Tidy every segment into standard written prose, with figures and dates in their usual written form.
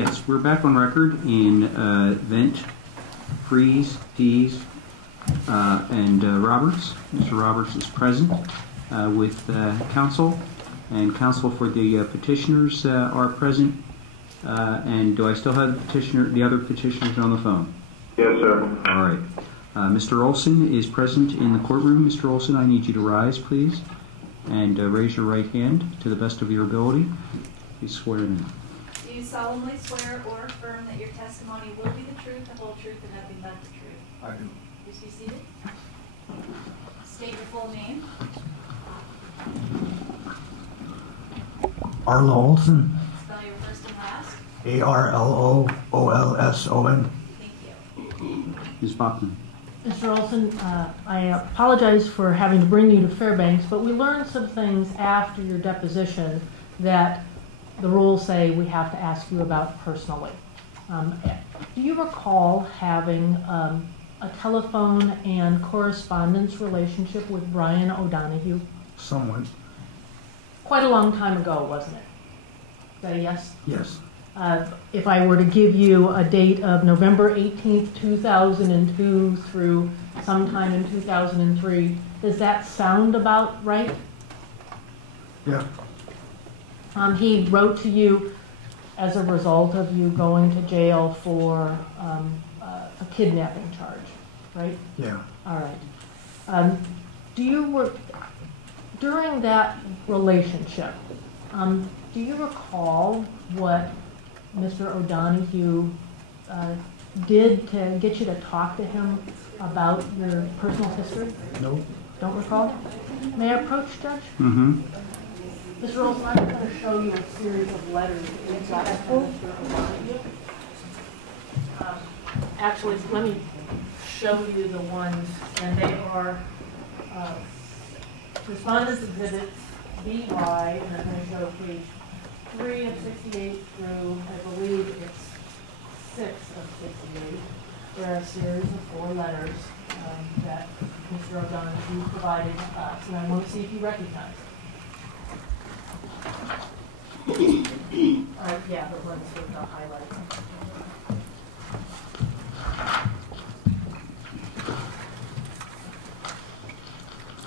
Yes, we're back on record in Vent, Frese, Pease, and Roberts. Mr. Roberts is present with counsel, and counsel for the petitioners are present. And do I still have the other petitioners on the phone? Yes, sir. All right. Mr. Olson is present in the courtroom. Mr. Olson, I need you to rise, please, and raise your right hand to the best of your ability. Please swear in. Do you solemnly swear or affirm that your testimony will be the truth, the whole truth, and nothing but the truth? I do. Please be seated. State your full name. Arlo Olson. Spell your first and last. ARLOOLSON. Thank you. Ms. Bachman. Mr. Olson, I apologize for having to bring you to Fairbanks, but we learned some things after your deposition that the rules say we have to ask you about personally. Do you recall having a telephone and correspondence relationship with Brian O'Donohue? Somewhat. Quite a long time ago, wasn't it? Is that a yes? Yes. If I were to give you a date of November 18th, 2002 through sometime in 2003, does that sound about right? Yeah. He wrote to you as a result of you going to jail for a kidnapping charge, right? Yeah. All right. During that relationship, do you recall what Mr. O'Donohue did to get you to talk to him about your personal history? No. Don't recall? May I approach, Judge? Mm-hmm. Mr. Olson, I'm going to show you a series of letters that you got from Mr. O'Donohue. Actually, let me show you the ones, and they are Respondents Exhibits BY, and I'm going to go page 3 of 68 through, I believe it's 6 of 68. There are a series of 4 letters that Mr. O'Donohue provided to us, and I want to see if you recognize them. Yeah, the ones with the highlights.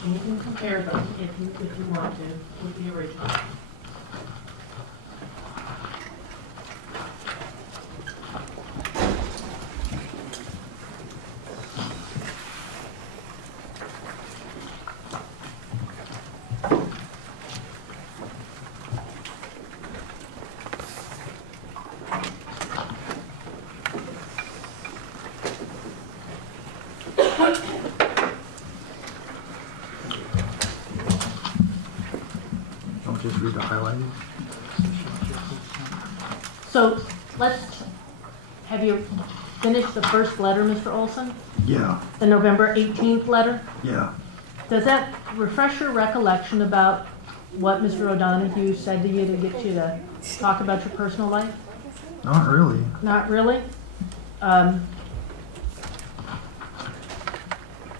And you can compare them if you want to with the original. Just read the highlighted. So have you finished the first letter, Mr. Olson? Yeah. The November 18th letter? Yeah. Does that refresh your recollection about what Mr. O'Donohue said to you to get you to talk about your personal life? Not really. Not really?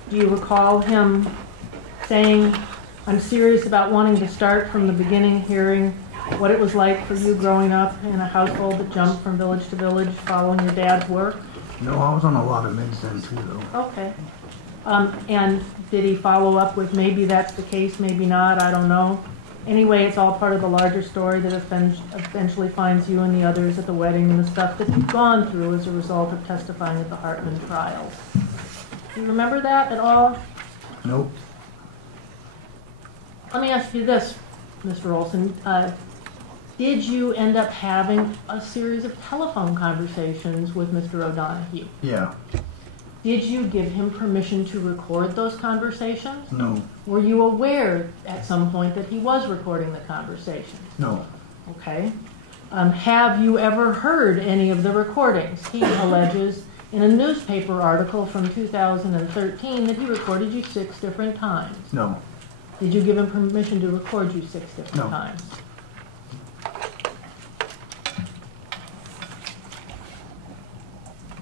Do you recall him saying, I'm serious about wanting to start from the beginning, hearing what it was like for you growing up in a household that jumped from village to village following your dad's work? No, I was on a lot of meds then too, though. Okay. And did he follow up with maybe that's the case, maybe not, I don't know. Anyway, it's all part of the larger story that eventually finds you and the others at the wedding and the stuff that you've gone through as a result of testifying at the Hartman trials. Do you remember that at all? Nope. Let me ask you this, Mr. Olson. Did you end up having a series of telephone conversations with Mr. O'Donohue? Yeah. Did you give him permission to record those conversations? No. Were you aware at some point that he was recording the conversations? No. Okay. Have you ever heard any of the recordings? He alleges in a newspaper article from 2013 that he recorded you 6 different times. No. Did you give him permission to record you 6 different times?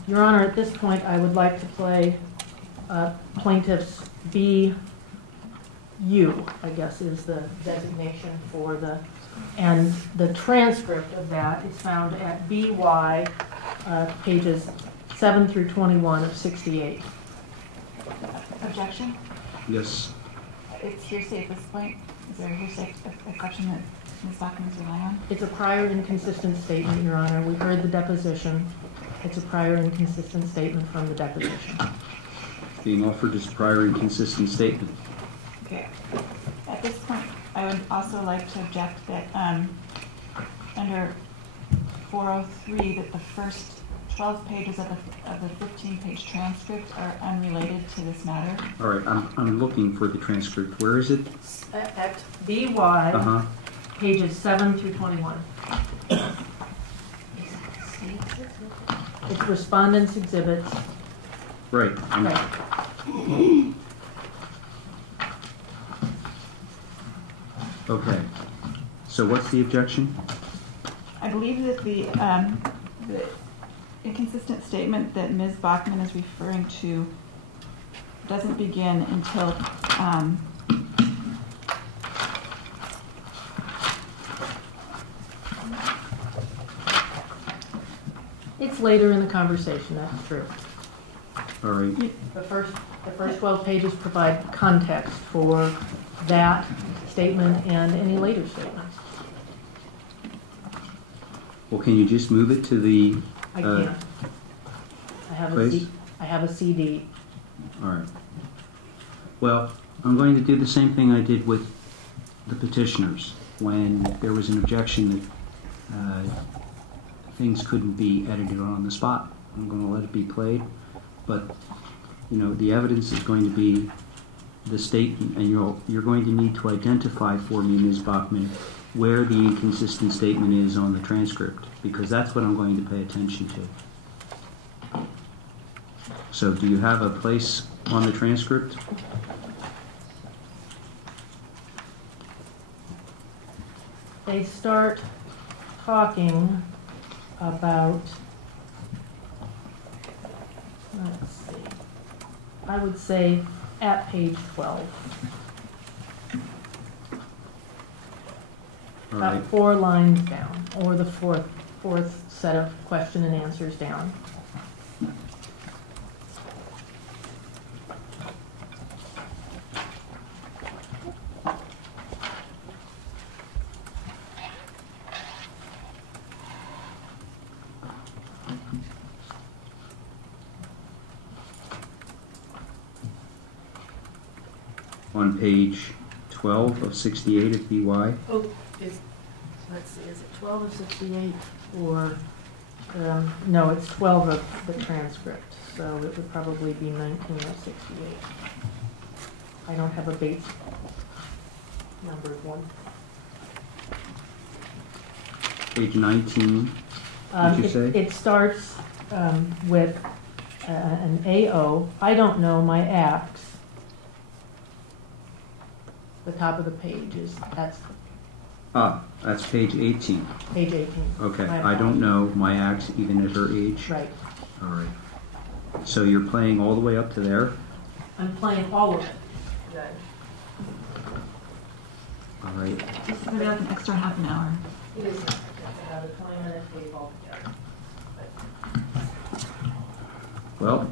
Your Honor, at this point, I would like to play plaintiffs B, you, I guess, is the designation for and the transcript of that is found at BY, pages 7 through 21 of 68. Objection? Yes. It's hearsay at this point. Is there a hearsay exception that Ms. Bachman's relying on? It's a prior inconsistent statement, Your Honor. We heard the deposition. It's a prior inconsistent statement from the deposition. Being offered as a prior inconsistent statement. Okay. At this point, I would also like to object that under 403 that the first 12 pages of the 15-page transcript are unrelated to this matter. All right, I'm looking for the transcript. Where is it? At BY, pages 7 through 21. It's respondents' exhibits. Right. Right. Okay. So what's the objection? I believe that the inconsistent statement that Ms. Bachman is referring to doesn't begin until It's later in the conversation, that's true. All right. The first 12 pages provide context for that statement and any later statements. Well, can you just move it to the I can't. I have a CD. All right. Well, I'm going to do the same thing I did with the petitioners when there was an objection that things couldn't be edited on the spot. I'm going to let it be played, but you know the evidence is going to be the statement, and you're going to need to identify for me, Ms. Bachman, where the inconsistent statement is on the transcript, because that's what I'm going to pay attention to. So do you have a place on the transcript? They start talking about, let's see, I would say at page 12. About right. 4 lines down, or the fourth set of question and answers down. On page 12 of 68 of BY. Oh, let's see, is it 12 of 68 or, no, it's 12 of the transcript, so it would probably be 19 of 68. I don't have a Bates numbered one. Page 19, did you say? It starts with an AO, I don't know my acts. The top of the page is, that's page 18. page 18. Okay, I don't know my acts even at her age. Right. All right. So you're playing all the way up to there? I'm playing all of it today. All right. this is going to be like an extra half an hour. It is not. It's about a 20-minute tape altogether. Well,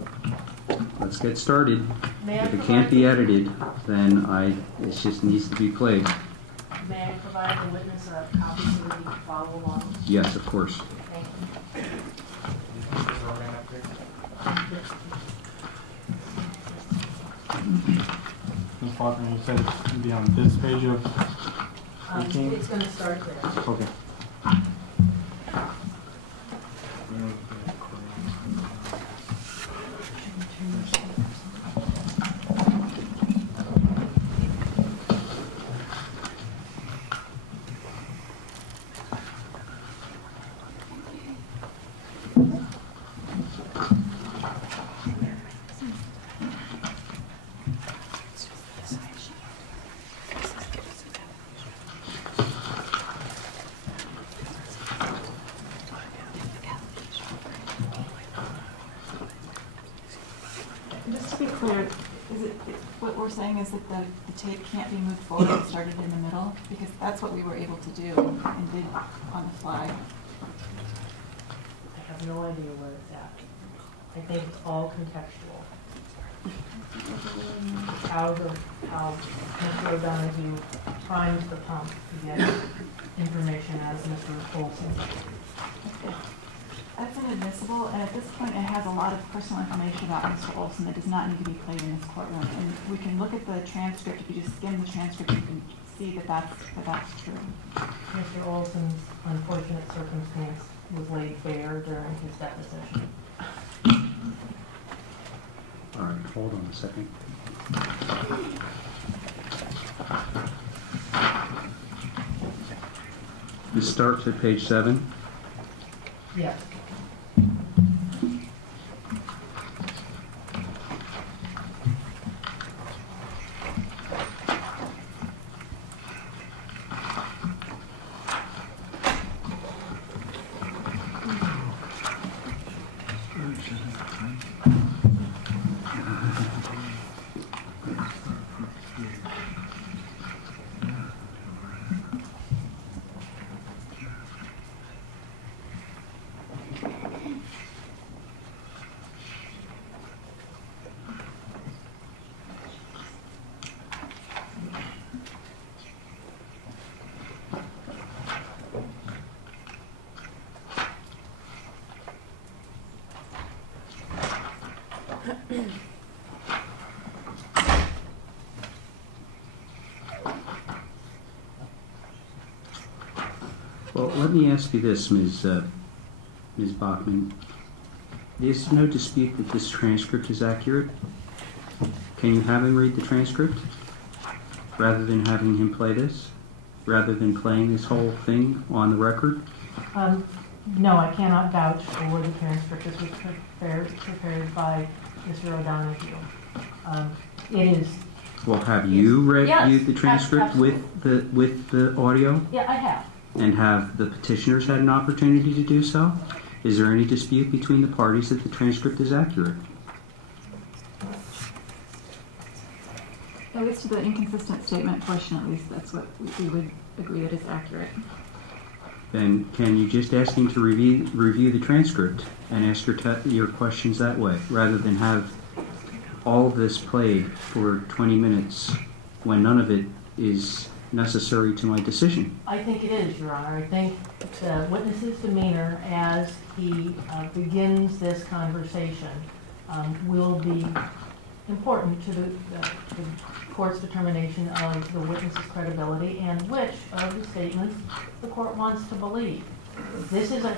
let's get started. May I If it can't be edited, then it just needs to be played. May I provide the witness a copy so that he can follow along? Yes, of course. Thank you. Ms. Faulkner, you said it's going to be on this page of 18? It's going to start there. Okay. Just to be clear, What we're saying is that the tape can't be moved forward and started in the middle, because that's what we were able to do and did on the fly. I have no idea where it's at. I think it's all contextual. How Mr. O'Donoghue primes the pump to get information out of Mr. Olson. That's inadmissible, and at this point it has a lot of personal information about Mr. Olson that does not need to be played in this courtroom. And we can look at the transcript. If you just skim the transcript, you can see that that's true. Mr. Olson's unfortunate circumstance was laid bare during his deposition. All right, hold on a second. This starts at page 7. Yes. Well, let me ask you this, Ms. Bachman. There's no dispute that this transcript is accurate. Can you have him read the transcript rather than having him play this? Rather than playing this whole thing on the record? No, I cannot vouch for the transcript. This was prepared by Mr. O'Donoghue. It is. Well, have you reviewed the transcript absolutely. with the audio? Yeah, I have. And have the petitioners had an opportunity to do so? Is there any dispute between the parties that the transcript is accurate? At least to the inconsistent statement portion, at least that's what we would agree that is accurate. Then can you just ask him to review the transcript and ask your questions that way, rather than have all of this played for 20 minutes when none of it is necessary to my decision? I think it is, Your Honor. I think the witness's demeanor as he begins this conversation will be important to the court's determination of the witness's credibility and which of the statements the court wants to believe. This is a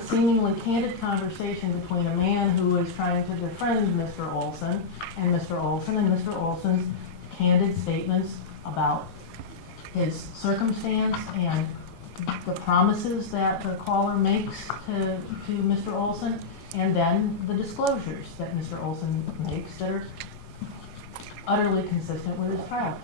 seemingly candid conversation between a man who is trying to defend Mr. Olson and Mr. Olson's candid statements about his circumstance and the promises that the caller makes to Mr. Olson, and then the disclosures that Mr. Olson makes that are utterly consistent with his trial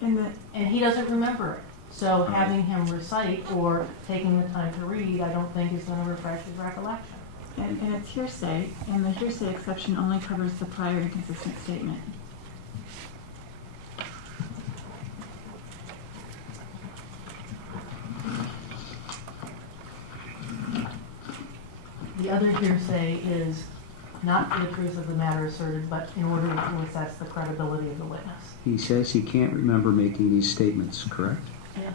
testimony. And he doesn't remember it. So having him recite or taking the time to read, I don't think is going to refresh his recollection. And it's hearsay, and the hearsay exception only covers the prior inconsistent statement. The other hearsay is not for the truth of the matter asserted, but in order to assess the credibility of the witness. He says he can't remember making these statements, correct? Yes.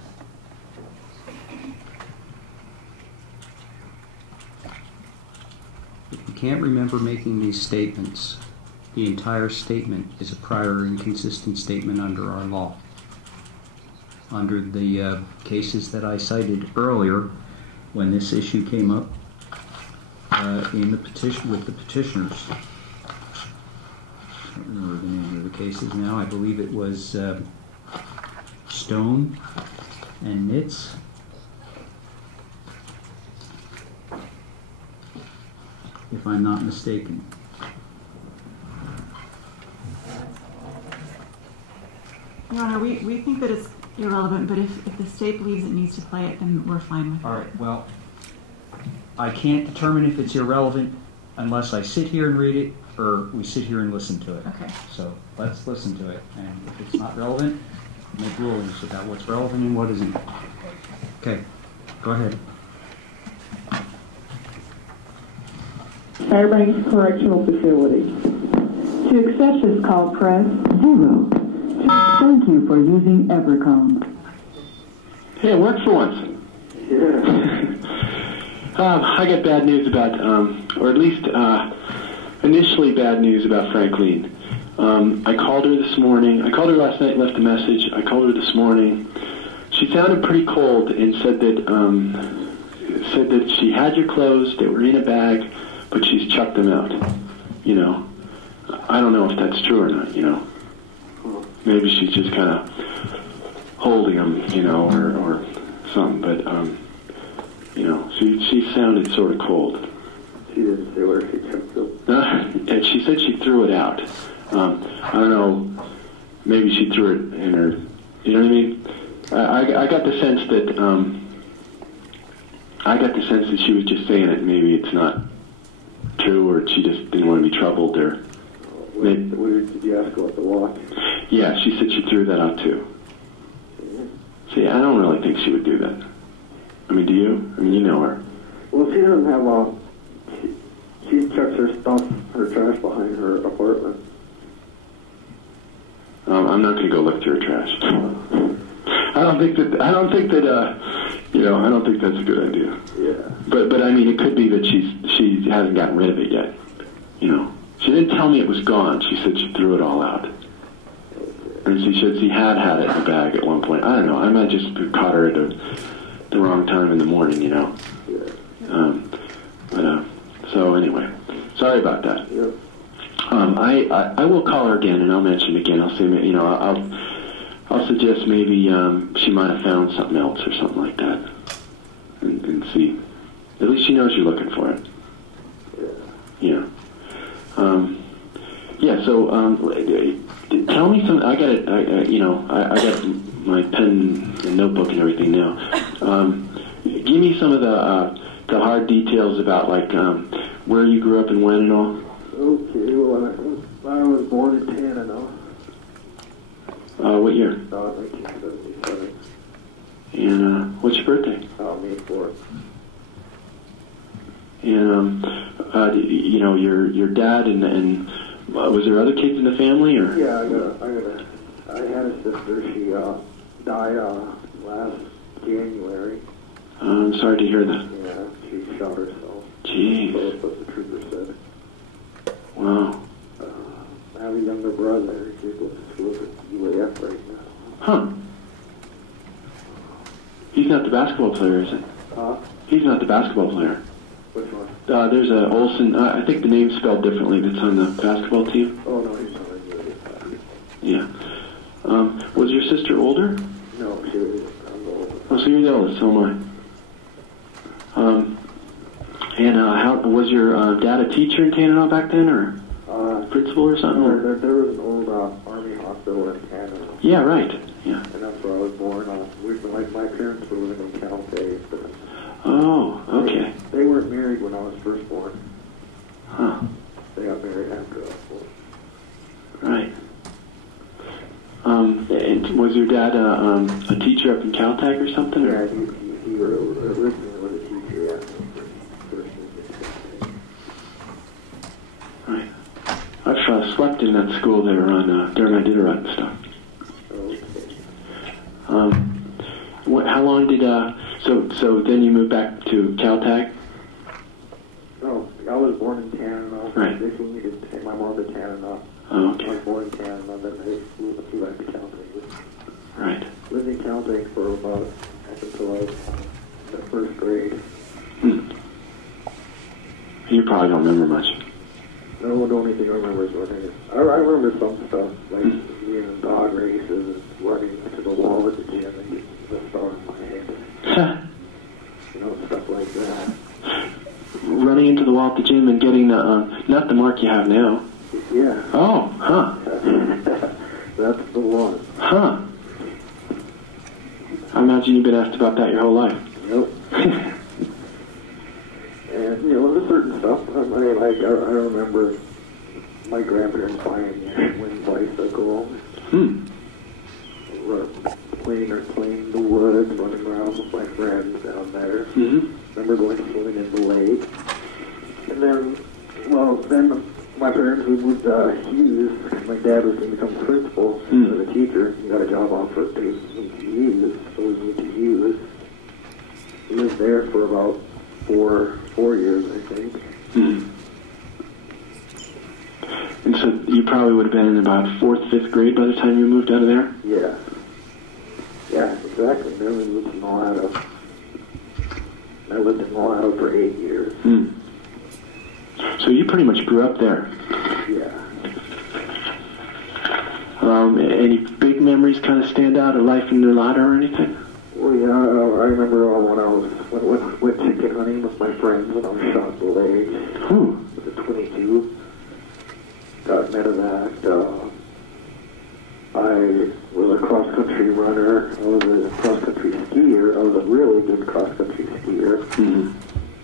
If you can't remember making these statements, the entire statement is a prior inconsistent statement under our law. Under the cases that I cited earlier, when this issue came up in the petition with the petitioners. I don't remember the name of the cases now. I believe it was Stone and Nitz. If I'm not mistaken. Your Honor, we think that it's irrelevant, but if the state believes it needs to play it, then we're fine with it. All right, well, I can't determine if it's irrelevant unless I sit here and read it, or we sit here and listen to it. Okay. So let's listen to it, and if it's not relevant, make rulings about what's relevant and what isn't. Okay, go ahead. Fairbanks Correctional Facility. To accept this call, press 0. Thank you for using Evercom. Hey, it worked for once. Yeah. I got bad news about, or at least initially bad news about Frankline. I called her this morning. I called her last night, left a message. I called her this morning. She sounded pretty cold and said that she had your clothes. They were in a bag, but she's chucked them out. You know, I don't know if that's true or not. You know, maybe she's just kind of holding them, you know, or something. But you know, she sounded sort of cold. She didn't say where she chucked them. And she said she threw it out. I don't know. Maybe she threw it in her. You know what I mean? I got the sense that she was just saying it. Maybe it's not true, or she just didn't want to be troubled, or. Did you ask about the watch? Yeah, she said she threw that out too. See, I don't really think she would do that. I mean, do you? I mean, you know her. Well, she doesn't have she chucks her stuff, her trash behind her apartment. I'm not going to go look through her trash. I don't think that's a good idea. Yeah. But I mean, it could be that she hasn't gotten rid of it yet. You know, she didn't tell me it was gone. She said she threw it all out. And she said she had it in a bag at one point. I don't know. I might just caught her at the wrong time in the morning, you know. Yeah. So anyway, sorry about that. Yep. I will call her again, and I'll mention it again. I'll say, you know, I'll suggest maybe she might have found something else or something like that, and see. At least she knows you're looking for it. Yeah. Yeah. So tell me some. I got it. I got my pen and notebook and everything now. Give me some of the hard details about like where you grew up and when and all. Okay. Well, I was born in Tanana. What year? 1977. And what's your birthday? May 4th. And you know, your dad and was there other kids in the family, or? Yeah, I had a sister. She died last January. I'm sorry to hear that. Yeah, she shot herself. Jeez. So that's what the trooper said. Wow. I have a younger brother. He goes to school at UAF right now. Huh. He's not the basketball player, is it? He's not the basketball player. Which one? There's a Olson. I think the name's spelled differently. That's on the basketball team. Oh no, he's not on UAF. Yeah. Was your sister older? No, she was. I'm the oldest. Oh, so you're the oldest. So am I. And how was your dad a teacher in Tanana back then, or principal or something? There was an old army hospital in Canada. Yeah, right. Yeah. And that's where I was born. My parents were living in Calais. Oh, okay. They weren't married when I was first born. Huh. They got married after I was born. Right. And was your dad a teacher up in Caltech or something? Yeah, or? he originally was a teacher, yeah. Right. I've slept in that school they were on during Iditarod and stuff. Okay. How long did so then you moved back to Caltech? No, I was born in Tanana. Right. They flew me to take my mom to Tanana. Oh, okay. I was born in Tanana, then they flew back to Caltech. Right. Lived in Caltech for about up until I was in the first grade. Hmm. You probably don't remember much. No, the only thing I remember is running. I remember some stuff, like being in dog races and running to the wall at the gym and getting the star in my head. You know, stuff like that. Running into the wall at the gym and getting not the mark you have now. Yeah. Oh, huh. That's the one. Huh. I imagine you've been asked about that your whole life. Nope. And, you know, there's certain stuff. I mean, like, I remember my grandparents buying me a wind bicycle. Playing the woods, running around with my friends down there. Remember going swimming in the lake. And then my parents, we moved to Hughes. My dad was going to become principal as a teacher. He got a job offer to Hughes, so we moved to Hughes. We lived there for about four years, I think. And so you probably would have been in about 4th, 5th grade by the time you moved out of there? Yeah. Yeah, exactly. Then we moved to Milano. I lived in Milano for 8 years. So you pretty much grew up there? Yeah. Any big memories kind of stand out of life in Milano or anything? Well, yeah, I remember when I went chicken hunting with my friends when I was shot in the leg. I was at 22. Got medevac. I was a cross-country runner. I was a cross-country skier. I was a really good cross-country skier.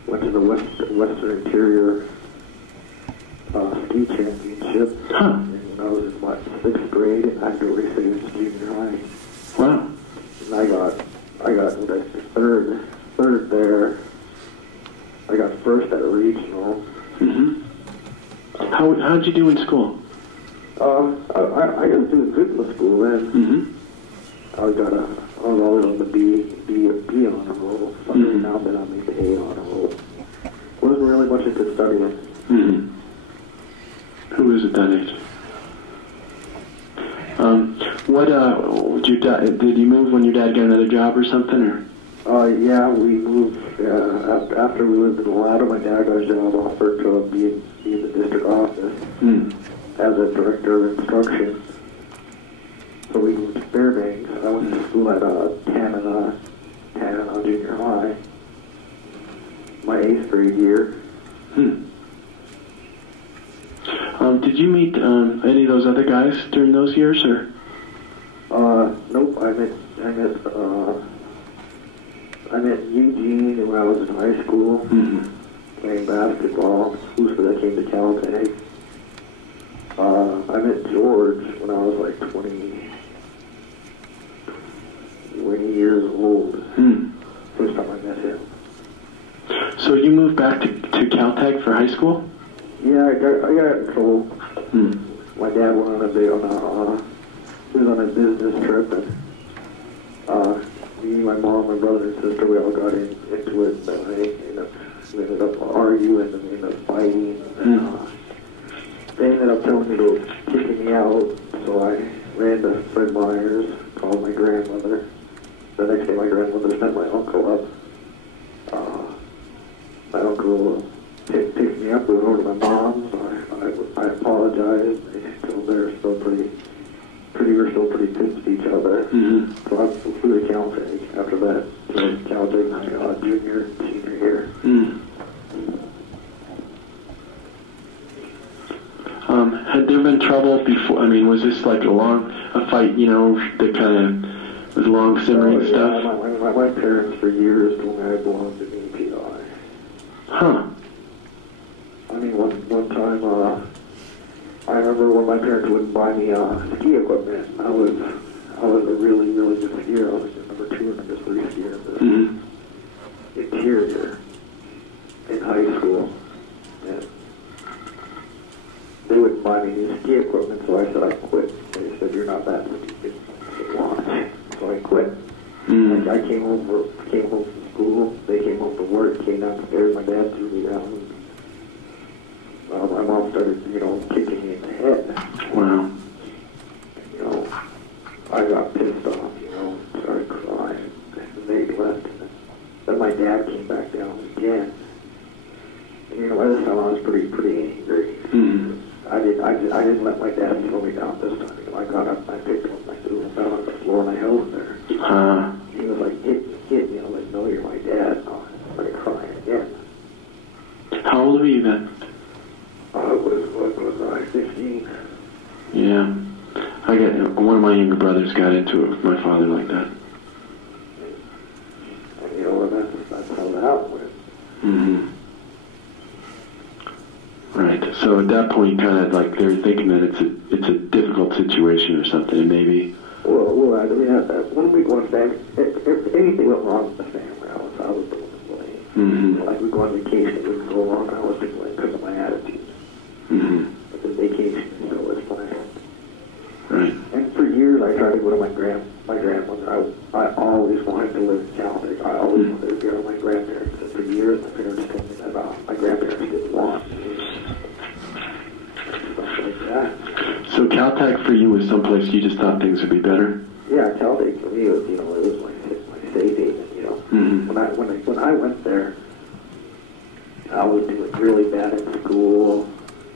Went to the Western Interior ski championship. And when I was in, 6th grade, and I had to race against junior high. Wow. And I got third there. I got first at a regional. How'd you do in school? I was doing good in the school then. I was always on the B honor roll. Something now that I'm in the A honor roll. Wasn't really much into studying. Who is at that age? Did you move when your dad got another job or something, or? Yeah, we moved, after we lived in Milano, my dad got a job offer to be in the district office as a director of instruction. So we moved to Fairbanks. I went to school at Tanana Junior High, my 8th grade year. Did you meet any of those other guys during those years, or? Nope. I met Eugene when I was in high school, playing basketball. Usually I came to Caltech. I met George when I was like 20 years old. First time I met him. So you moved back to Caltech for high school? Yeah, I got in trouble. My dad went on he was on a business trip, and me, my mom, my brother, and sister, we all got into it, and we ended up arguing, and we ended up fighting, and they ended up telling me to kicking me out, so I ran to Fred Meyer's, called my grandmother. The next day my grandmother sent my uncle up. My uncle picked me up, we went over to my mom's, I apologized, we're still pretty pissed at each other. So I flew to Caltech after that. So Caltech, my junior, senior year. Had there been trouble before? I mean, was this like a fight, that kind of was long simmering stuff? My parents for years told me I belonged to EPI. I mean, one time, I remember when my parents wouldn't buy me ski equipment. I was a really, really good skier. I was the number 2 or number 3 skier in the interior in high school. And they wouldn't buy me new ski equipment, so I said I quit. They said, "You're not that stupid." I said, "Why?" So I quit. I came home from school. They came home from work, came downstairs. My dad threw me down. My mom started, kicking me in the head. Wow. I got pissed off, started crying. And they left. Then my dad came back down again. And, by this time I was pretty angry. I didn't let my dad throw me down this time. I got up, I picked up my stool and fell on the floor, and I held him there. He was like, hit me. I was like, "No, you're my dad." I started crying again. How old were you then? What was I, 15? Yeah. One of my younger brothers got into it with my father like that. And, that's how that went. that point, kind of like they're thinking that it's a difficult situation or something, and maybe. Well, I mean, when we go on family, if anything went wrong with the family, I was the one to blame. Mm-hmm. Like we go on vacation, we go along, I was the blame because of my attitude. Mm-hmm. But the vacation still was planned. Right. And for years, I tried to go to my grandmother. I always wanted to live in Caltech. I always wanted to go to my grandparents. And for years, my parents told me that my grandparents didn't want me. Stuff like that. So Caltech for you was someplace you just thought things would be better? Yeah, Caltech for me was, it was my safe haven, Mm-hmm. When I went there, I was doing really bad in school.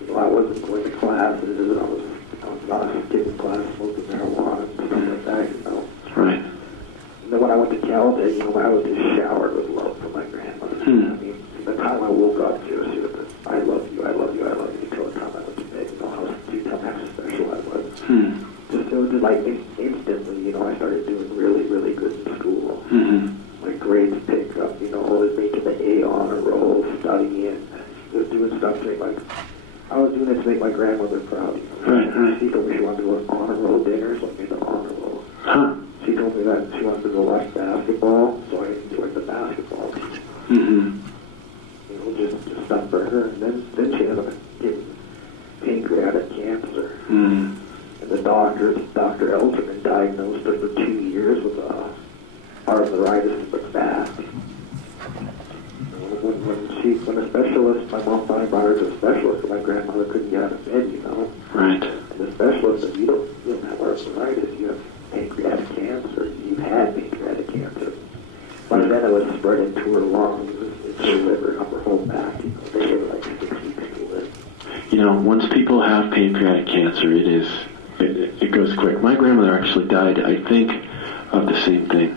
I wasn't going to classes. I was not skipping class, smoking marijuana, and stuff like that, Right. And then when I went to Caltech, I was just showered with love from my grandmother. I mean, from the time I woke up, she was I love you, I love you, I love you, until the time I went to bed. She told me how special I was. It was just like instantly, I started doing really, really good in school. Mm-hmm. My grades picked up, I was making the A honor roll, studying, doing stuff to make I was doing it to make my grandmother proud. Right. She told me she wanted to go to honor roll dinners, so I made the honor roll. Huh. She told me that she wanted to go watch basketball, so I enjoyed the basketball team. Mm-hmm. Just stuff for her. And then she ended up getting pancreatic cancer. Mm-hmm. And the Dr. Elterman, diagnosed her for 2 years with arthritis, but bad. When a specialist, my mom finally brought her to a specialist, and my grandmother couldn't get out of bed, Right. And the specialist said, you don't have arthritis, you have pancreatic cancer. You've had pancreatic cancer. By then it was spreading to her lungs, into her liver, and up her whole back. They gave her like 6 weeks to live. Once people have pancreatic cancer, it goes quick. My grandmother actually died, I think, of the same thing.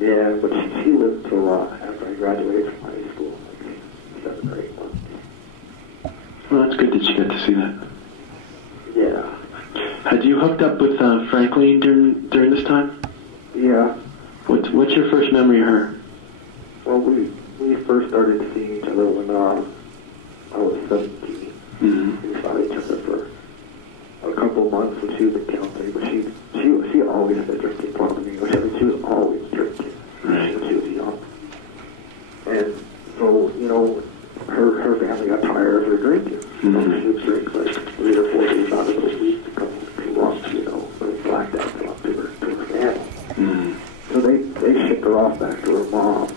Yeah, but she lived till after I graduated from high school, like 7 or 8 months. Well, it's good that you got to see that. Yeah. Had you hooked up with Franklin during this time? Yeah. What's your first memory of her? Well, we first started seeing each other when I was 17. Mm-hmm. We saw each other for a couple months when she was in Caltech, but she always had a drinking problem. She was always drinking. Right. When she was young. And so, her family got tired of her drinking. Mm-hmm. She would drink like 3 or 4 days out of the week to come along, when it blacked out to her family. Mm-hmm. So they shipped her off back to her mom.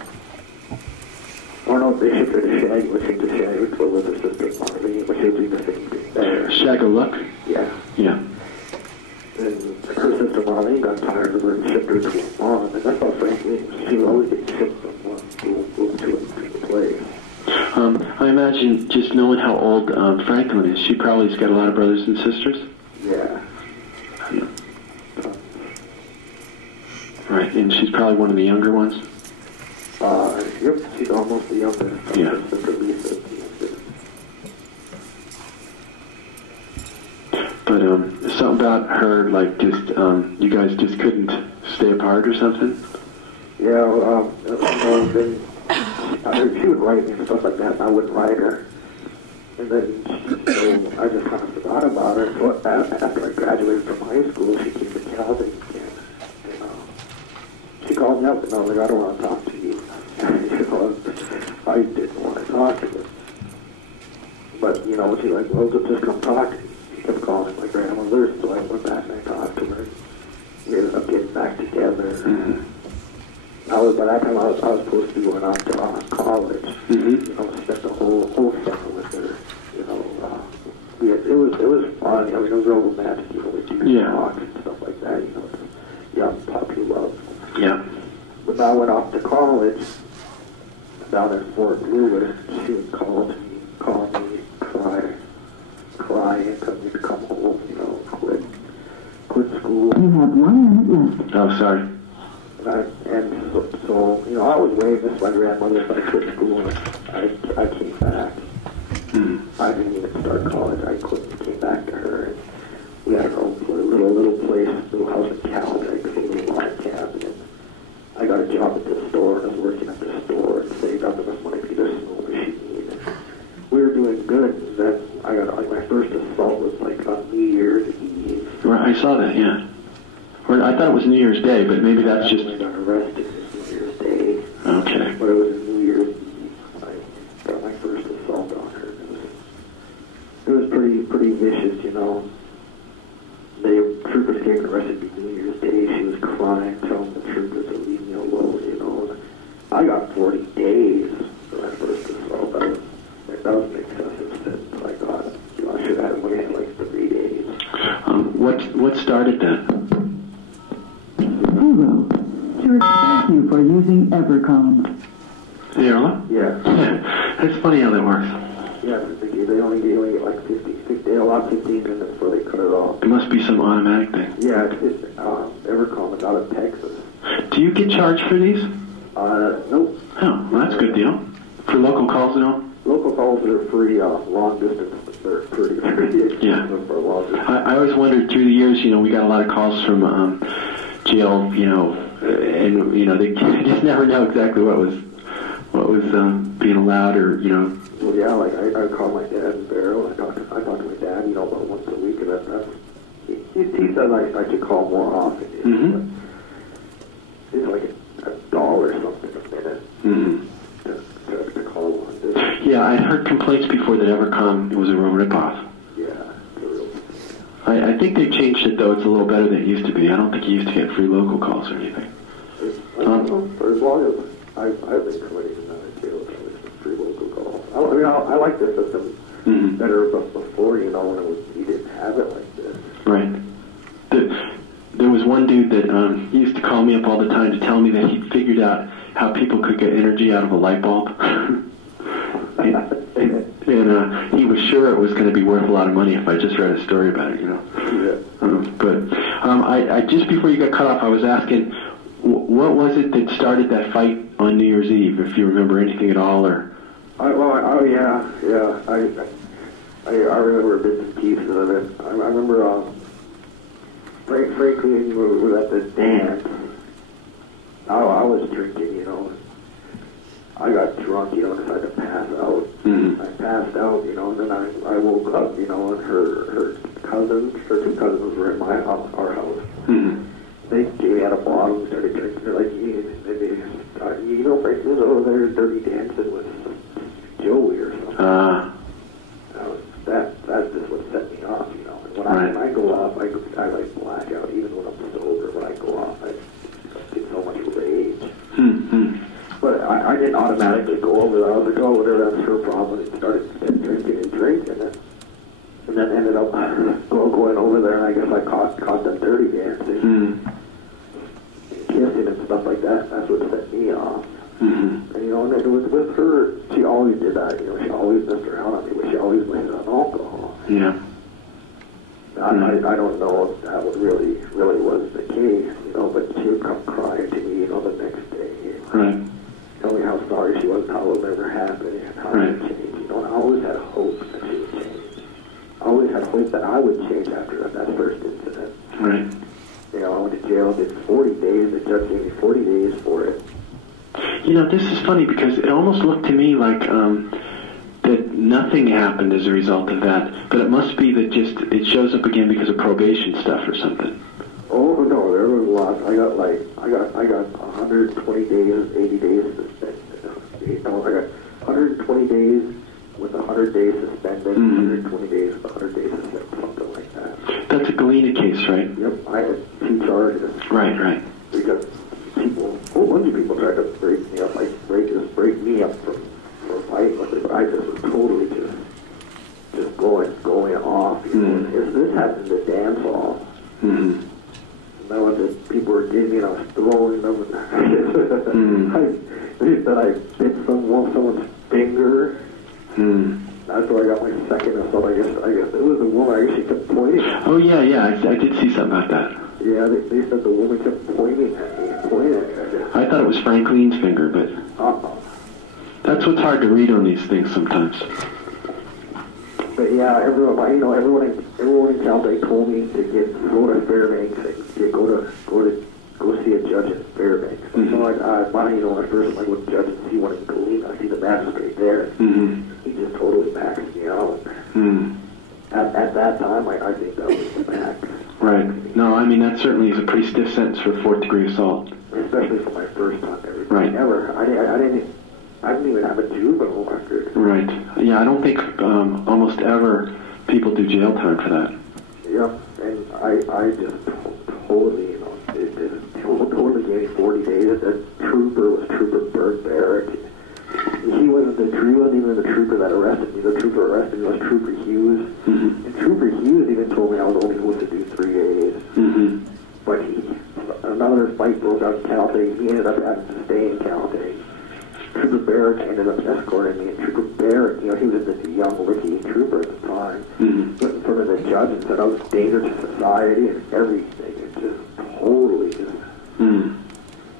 Or no, they shipped her to Shaggy, which came to Shaggy, which was with her sister Marvin, which was doing the same thing there. Shag-a-luck? Yeah. Yeah. And her sister Marlene got tired of her and shipped her to her mom. And that's how Franklin, she would always get shipped from one school to a place. I imagine, just knowing how old Franklin is, she probably's got a lot of brothers and sisters? Yeah. Right, and she's probably one of the younger ones? Yep, she's almost the youngest. Yeah. Her sister Lisa is the youngest. But something about her, like, just, you guys just couldn't stay apart or something? Yeah, she would write me and stuff like that, and I wouldn't write her. And then, I just kind of forgot about her. So after I graduated from high school, she came to Caltech again. She called me up, and I was like, I don't want to talk to you. I didn't want to talk to her. But, she's like, well, just come talk to me. She kept calling my grandmother, so I went back and I talked to her. We ended up getting back together. Mm-hmm. By that time, I was supposed to be going off to college. Mm-hmm. Spent the whole summer with her. It was fun. It was real romantic. We talk and stuff like that. Young puppy love. Yeah. But now I went off to college down in Fort Lewis. She would call me, cry, and tell me to come home. Quit school. You have 1 minute left. Oh, sorry. So I was way missed my grandmother, so I quit school and I came back. Mm-hmm. I didn't even start college. I came back to her. And we had our own little place, little house in Caltech, a little log cabin. And I got a job at the store, and I was working at the store and saved up enough money to get a snow machine. And we were doing good. I saw that, yeah. Or I thought it was New Year's Day, but maybe that's just... I got arrested New Year's Day. Okay. But it was New Year's Eve. I got my first assault on her. It was pretty vicious, you know. The troopers came and arrested me New Year's Day. She was crying, telling the troopers to leave me alone, you know. I got 40 days for my first assault. That was an excessive sentence. I thought, you know, I should have had waited like 3 days. What started that? Hello. Thank you for using Evercom. Hey, Arlo? Yeah. It's funny how that works. Yeah, they only get like 50, they allow 15 minutes before they cut it off. It must be some automatic thing. Yeah, it's Evercom. It's out of Texas. Do you get charged for these? Nope. Oh, well, that's a good deal. For local calls, no? Local calls are free, long distance, but they're pretty expensive for long distance. I always wondered through the years, you know, we got a lot of calls from jail, you know, and, you know, they just never know exactly what was being allowed or, you know. Well, yeah, like I call my dad in Barrow. I talk to my dad, you know, about once a week, and he says I should call more often. Mm-hmm. It's like $1 or something a minute. Mm-hmm. To call one. Yeah, I'd heard complaints before that Evercom was a real ripoff. Yeah. I think they've changed it, though. It's a little better than it used to be. I don't think you used to get free local calls or anything. For as long as I've been committing to that jail, it's free local calls. I like the system better before, you know, when you didn't have it like this. Right. There was one dude that he used to call me up all the time to tell me that he'd figured out how people could get energy out of a light bulb. and he was sure it was going to be worth a lot of money if I just read a story about it, you know. Yeah. I just before you got cut off, I was asking, what was it that started that fight on New Year's Eve, if you remember anything at all, or? I remember bits and pieces of it. I remember, frankly, we were at the dance. I was drinking, you know. I got drunk, you know, and decided to pass out. I passed out, you know, and then I woke up, you know, and her two cousins were in my house, our house. They gave me out a bottle and started drinking. They're like, you know, Frank was over there dirty dancing with Joey or something. That's just what set me off, you know. And when I go off, I like black out. Even when I'm sober, when I go off, I get so much rage. But I didn't automatically go over there. I was like, oh, whatever, that's her problem. And started drinking, and then ended up going over there, and I guess I caught them dirty dancing. Kissing and stuff like that. That's what set me off. And, you know, and it was with her, she always did that. You know, she always messed around on me, but she always blamed it on alcohol. Yeah. I don't know if that really was the case, you know, but she would come crying to me, you know, the next day. Right. Tell me how sorry she was, how it would never happen, and how it would change. You know, and I always had hope that she would change. I always had hope that I would change after that first incident. Right. You know, I went to jail, did 40 days, the judge gave me 40 days for it. You know, this is funny because it almost looked to me like that nothing happened as a result of that, but it must be that just it shows up again because of probation stuff or something. Oh no, there was lots. I got 120 days, 80 days suspended. No, I got 120 days with 100 days suspended, 120 days with 100 days suspended, something like that. That's a Galena case, right? Yep, I had 2 charges. Right. Because a whole bunch of people tried to break me up, like break me up from fighting with it, but I just was totally just going off. You know? This happened to dance hall. And that was it. People were getting me and I was throwing them. They said I bit someone's finger. That's where I got my second assault. I guess it was a woman. I guess she kept pointing. Oh yeah. I did see something about that. Yeah, they said the woman kept pointing at me. I thought it was Franklin's finger, but that's what's hard to read on these things sometimes. But yeah, everyone in town, they told me to go to Fairbanks and go see a judge in Fairbanks. So I first went with the judge and see one in Galena. I see the magistrate there. He just totally maxed me out. At that time, I think that was the max. Right. No, I mean, that certainly is a pretty stiff sentence for 4th-degree assault. Especially for my first time ever. Right. Never. I didn't even have a juvenile record. Right. Yeah, I don't think almost ever people do jail time for that. Yep. And I just totally, it just totally gave me 40 days. That trooper was Trooper Burt Barrett. He wasn't even the trooper that arrested me. The trooper arrested me was Trooper Hughes. Mm-hmm. And Trooper Hughes even told me I was only supposed to do 3 days. Mm-hmm. But another fight broke out in Caltech. He ended up having to stay in Caltech. Trooper Barrett ended up escorting me. And Trooper Barrett, he was just a young rookie trooper at the time. Mm-hmm. Went in front of the judge and said I was a danger to society and everything. It just totally just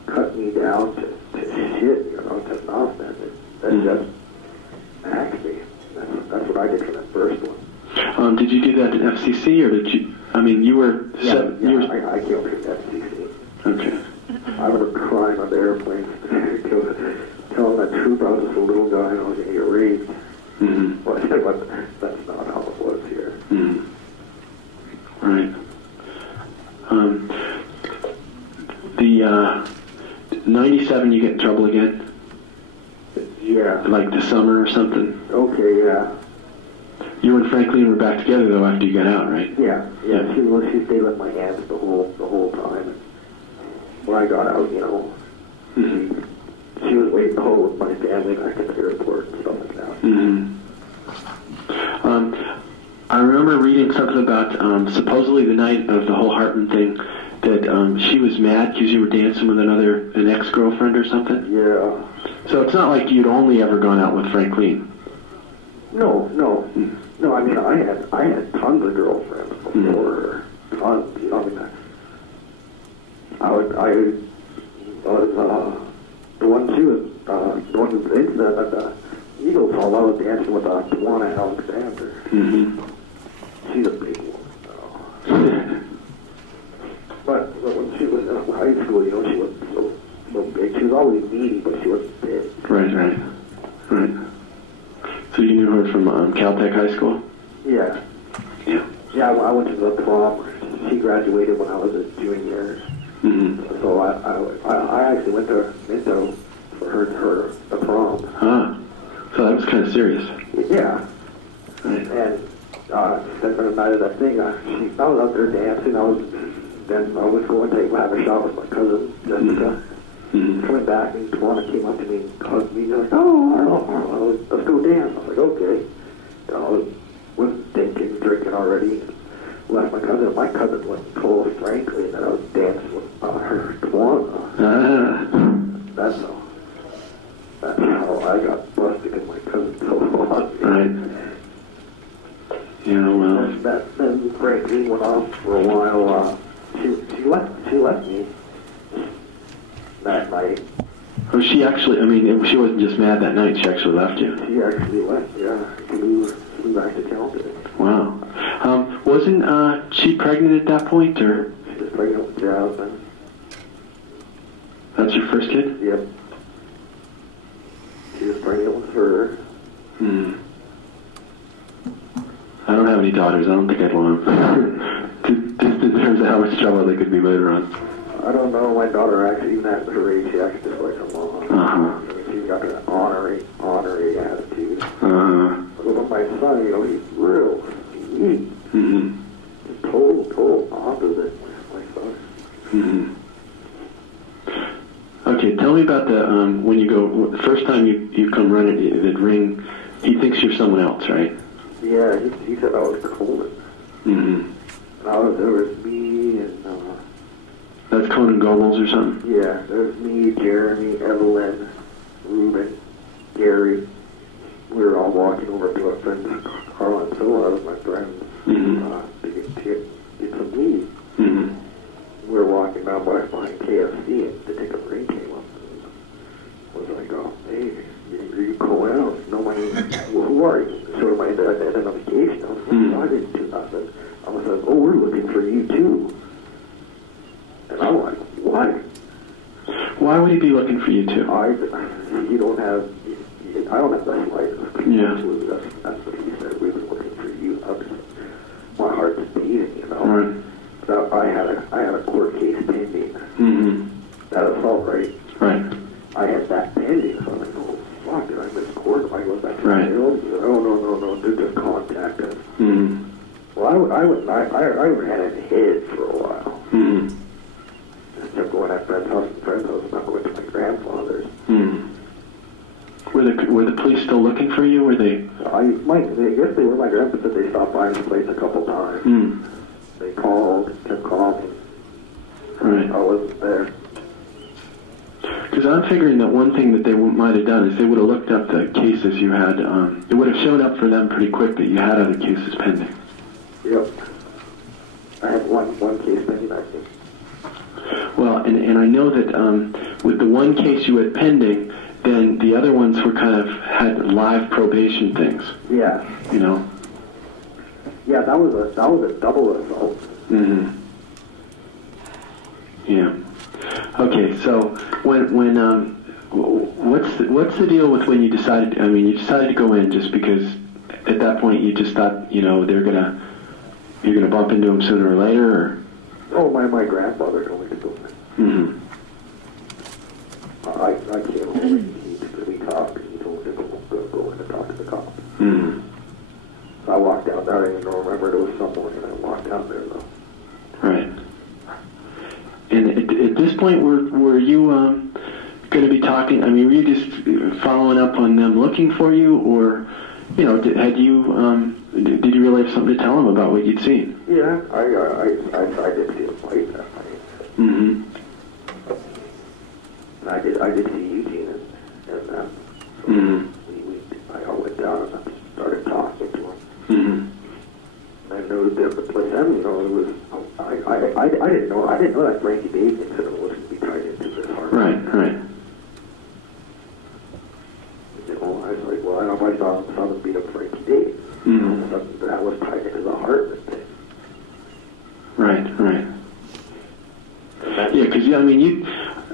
cut me down to shit, to nothing. That just axed me. That's what I did for that first one. Did you do that at FCC, or did you? I mean, you were. I killed him at FCC. Okay. I remember crying on the airplane, telling that trooper I was just a little guy and I was going to get raped. Mm-hmm. But that's not how it was here. Mm-hmm. Right. The 97, you get in trouble again? Yeah. Like the summer or something? Okay, yeah. You and Franklin were back together, though, after you got out, right? Yeah. She stayed with my hands the whole time. When I got out, she was waiting to hold my family back at the airport and stuff like that. Mm-hmm. I remember reading something about supposedly the night of the whole Hartman thing that she was mad because you were dancing with an ex-girlfriend or something? Yeah. So it's not like you'd only ever gone out with Franklin. No. No, I mean, I had tons of girlfriends before her. Tons, I mean, I was the one who thinks that at the Eagles Hall, I was dancing with Tawana Alexander. Mm-hmm. She's a big woman. But when she was in high school, she wasn't so big. She was always needy, but she wasn't big. Right. So you knew her from Caltech High School? Yeah. Yeah, I went to the prom. She graduated when I was a junior. Mm-hmm. So I actually went to Minto for her the prom. Huh. So that was kind of serious. Yeah. Right. And then the night of that thing, I was out there dancing. Then I was going to have a shot with my cousin Jessica. Mm-hmm. Coming back, and Tawana came up to me and hugged me. They're like, "Oh, Arlo, let's go dance." I was like, "Okay." And I was drinking already. Left my cousin. My cousin went and told Franklin that I was dancing with her Tawana. That's how I got busted because my cousin told me. Right. Yeah, well. Then Franklin went off for a while. She left me that night. Oh, she actually, she wasn't just mad that night, she actually left you. She actually left, yeah. She flew back to Caltech. Wow. Wasn't she pregnant at that point, or? She was pregnant with Jasmine. That's your first kid? Yep. She was pregnant with her. I don't have any daughters. I don't think I'd want them. Just in terms of how much trouble they could be later on. I don't know. My daughter actually, even at her age, she acts just like her mom. Uh-huh. She's got an honorary attitude. Uh-huh. But my son, he's real sweet. Mm-hmm. Total opposite my son. Mm-hmm. Okay, tell me about the, when you go, the first time you come running, the ring, he thinks you're someone else, right? Yeah, he said I was Coleman. Mm-hmm. And there was me and... That's Conan Gobles or something? Yeah, there was me, Jeremy, Evelyn, Ruben, Gary. We were all walking over to our friend Carl and Phil. That was my friend. To get some weed. Mm-hmm. We were walking down behind KFC and the ticket ring came up. I was like, "Oh, hey, are you Cohen?" No, my name. Well, who are you? Showed my identification. I was like, I didn't do nothing. I was like, "Oh, we're looking for you too." And I'm like, "What? Why would he be looking for you too? I don't have that slightest. Yeah. That's what he said. We were looking for you. My heart's beating, Right. That ran and hid for a while. Mm-hmm. Just kept going at friend's house and friend's house, not going to my grandfather's. Mm-hmm. Were the police still looking for you? Were they? I guess they were. My grandpa said they stopped by the place a couple times. Mm. They kept calling. Right. I wasn't there. Because I'm figuring that one thing that they might have done is they would have looked up the cases you had. It would have shown up for them pretty quick that you had other cases pending. Yep. I had one case pending, I think. Well, and I know that with the one case you had pending, then the other ones were kind of had live probation things. Yeah. You know. Yeah, that was a double assault. Mm-hmm. Yeah. Okay, so when what's the deal with when you decided? I mean, you decided to go in just because at that point you just thought, you know, you're gonna bump into them sooner or later, or? Oh, my grandfather told me to go in. Mm-hmm. I came home. We talked. He told me to go in and talk to the cop. Mm-hmm. So I walked down there. I didn't remember it was someone, and I walked down there though. Right. And at this point, were you going to be talking? I mean, were you just following up on them looking for you, or, you know, did you really have something to tell them about what you'd seen? Yeah, I did see a fight that night. Mm-hmm. And I did see Eugene and so Mm-hmm. I went down and I started talking to him. Mm-hmm. And I noticed that the place, I mean, you know, it was. I didn't know that Frankie Day's incident was going to be tied into this Hartman. Right. You know, I was like, well, I don't know if I saw them beat up Frankie Day. Mm-hmm. That was tied into the Hartman thing. Right. Yeah, because I mean,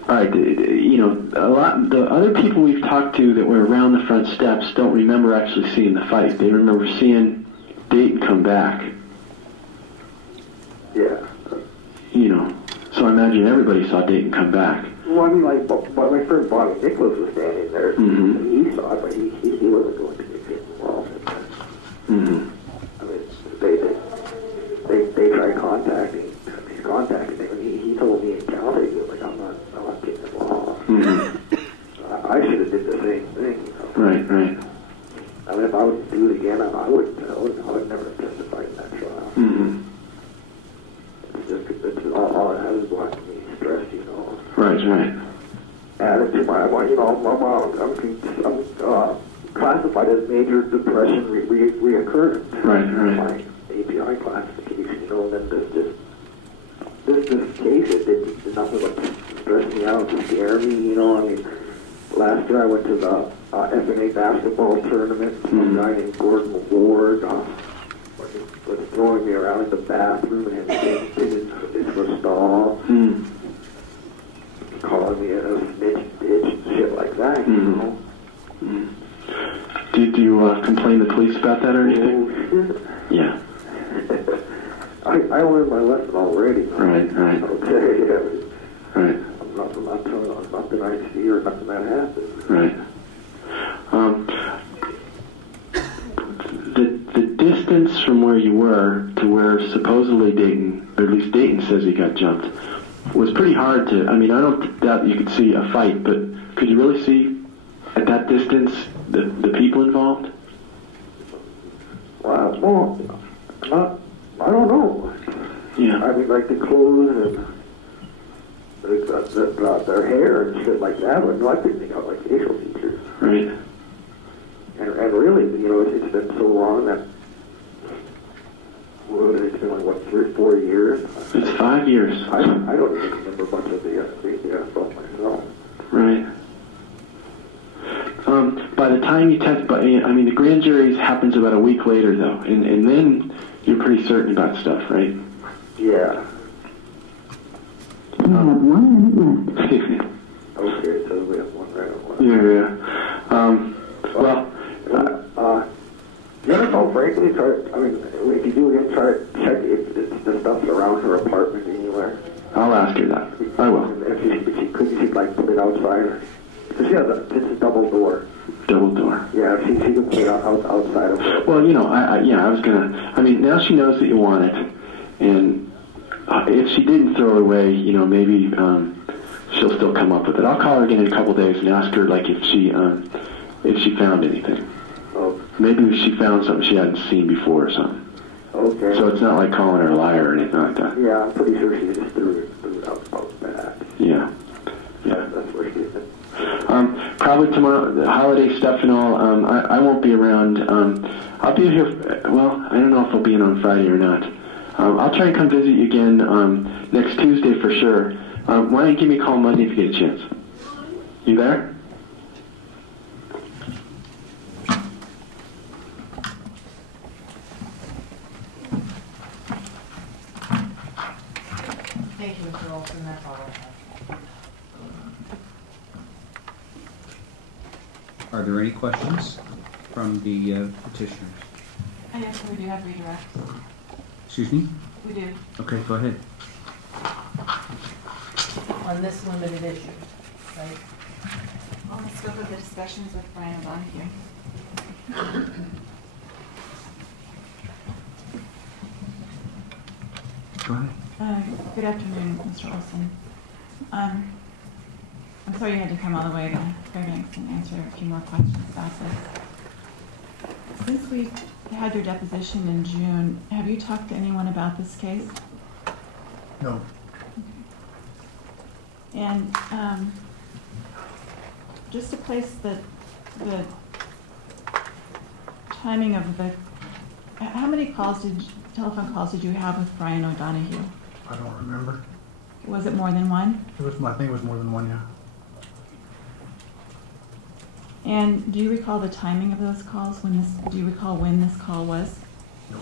all right, you know, a lot. The other people we've talked to that were around the front steps don't remember actually seeing the fight. They remember seeing Dayton come back. Yeah. You know, so I imagine everybody saw Dayton come back. Well, I mean, like, but my friend Bobby Nicholas was standing there, Mm-hmm. and he saw it, but he wasn't going to get involved in that. Mm-hmm. I mean, they tried contacting him, and he told me in Calgary, he was like, I'm not getting involved. Mm-hmm. I should have did the same thing. You know? Right. I mean, if I would do it again, I would never have testified in that trial. Mm-hmm. It's all it has is watching me stressed, you know. Right. Added to my, you know, I'm classified as major depression reoccurrence. Right. My API classification, you know, and then this case, it did nothing but stress me out, scare me, you know. I mean, last year I went to the FNA basketball tournament. Some guy named Gordon Ward was throwing me around in the bathroom and it was stall. Calling me a snitch, bitch, and shit like that, you know. Did you complain to the police about that or anything? Oh, shit. Yeah. I learned my lesson already. Right. Okay, yeah. Right. I'm not telling you nothing I see or nothing that happens. Right. The distance from where you were to where supposedly Dayton, or at least Dayton says he got jumped, was pretty hard to. I mean, I don't doubt you could see a fight, but could you really see at that distance the people involved? Well, I don't know. Yeah. I mean, like the clothes and their hair and shit like that, but no, I couldn't think of like facial features. Right. And really, you know, it's been so long that, it's been like, what, 3 or 4 years? It's 5 years. I don't even remember much of the assault myself. Right. By the time you testify, I mean, the grand jury happens about a week later, though, and then you're pretty certain about stuff, right? Yeah. You have 1 minute left. Okay, so we have one right on one. Yeah. You ever call Franklin? If you do again, try to check if the stuff's around her apartment anywhere. I'll ask her that. I will. If she could, she'd like put it outside. Because it's a double door. Double door. Yeah, she can put it outside of it. Well, you know, I was gonna. I mean, now she knows that you want it, and if she didn't throw it away, you know, maybe she'll still come up with it. I'll call her again in a couple of days and ask her like if she found anything. Oh. Maybe she found something she hadn't seen before or something. Okay. So it's not like calling her a liar or anything like that. Yeah, I'm pretty sure she just threw it out back. Yeah. Yeah. That's where she did it. Probably tomorrow, the holiday stuff and all, I won't be around. I'll be here, well, I don't know if I'll be in on Friday or not. I'll try and come visit you again next Tuesday for sure. Why don't you give me a call Monday if you get a chance? You there? Thank you, Mr. Olson. That's all I have. Are there any questions from the petitioners? I guess we do have redirect. Excuse me? We do. Okay, go ahead. On this limited issue, right? On the scope of the discussions with Brian O'Donoghue. Go ahead. Good afternoon, Mr. Olson. I'm sorry you had to come all the way to Fairbanks and answer a few more questions about this. Since we had your deposition in June, have you talked to anyone about this case? No. And just to place the timing of the, how many telephone calls did you have with Brian O'Donoghue? I don't remember. Was it more than one? I think it was more than one, yeah. And do you recall the timing of those calls? Do you recall when this call was? No.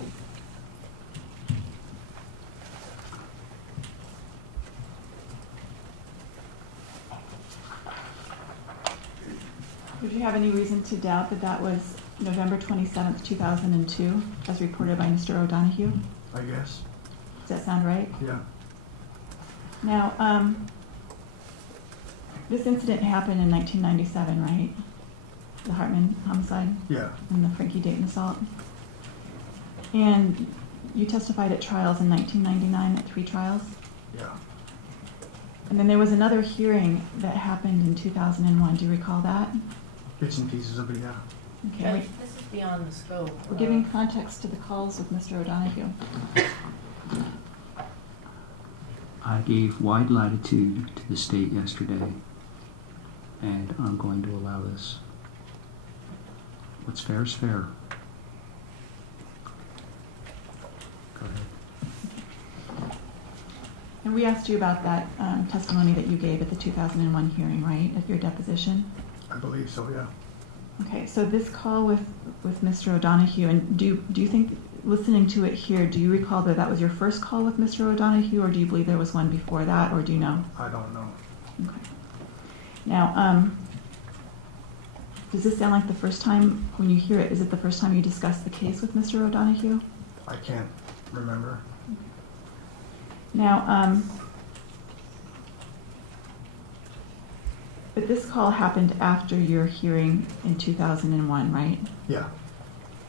Would you have any reason to doubt that that was November 27th, 2002, as reported by Mr. O'Donoghue? I guess. Does that sound right? Yeah. Now, this incident happened in 1997, right? The Hartman homicide? Yeah. And the Frankie Dayton assault? And you testified at trials in 1999, at 3 trials? Yeah. And then there was another hearing that happened in 2001. Do you recall that? Bits and pieces of it, yeah. Okay. Judge, this is beyond the scope. We're giving context to the calls with Mr. O'Donoghue. I gave wide latitude to the state yesterday, and I'm going to allow this. What's fair is fair. Go ahead. And we asked you about that testimony that you gave at the 2001 hearing, right, at your deposition? I believe so, yeah. Okay, so this call with Mr. O'Donoghue, and do you think, listening to it here, do you recall that that was your first call with Mr. O'Donoghue, or do you believe there was one before that, or do you know? I don't know. Okay. Now, does this sound like the first time, when you hear it, is it the first time you discussed the case with Mr. O'Donoghue? I can't remember. Now, but this call happened after your hearing in 2001, right? Yeah.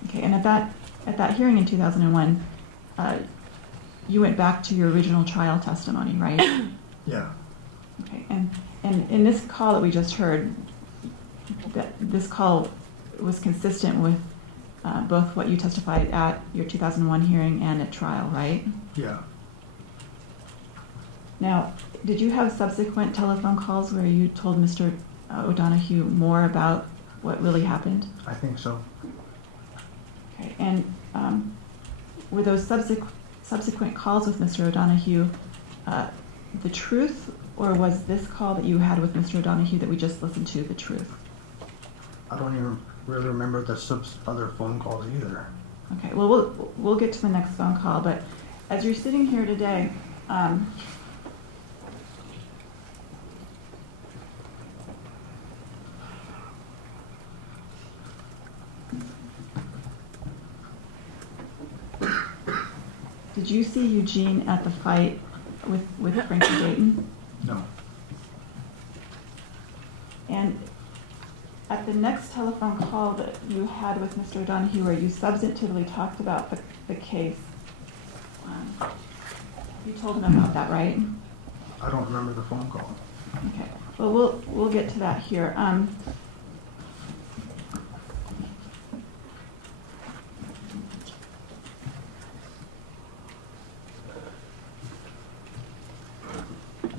Okay, and at that hearing in 2001, you went back to your original trial testimony, right? Yeah. Okay, and in this call that we just heard, that this call was consistent with both what you testified at your 2001 hearing and at trial, right? Yeah. Now, did you have subsequent telephone calls where you told Mr. O'Donoghue more about what really happened? I think so. Okay, and were those subsequent calls with Mr. O'Donoghue the truth, or was this call that you had with Mr. O'Donoghue that we just listened to the truth? I don't even really remember the other phone calls either. Okay, well, we'll get to the next phone call, but as you're sitting here today, did you see Eugene at the fight with Frankie Dayton? No. And at at the next telephone call that you had with Mr. O'Donohue, where you substantively talked about the case, you told him about that, right? I don't remember the phone call. Okay. Well, we'll get to that here.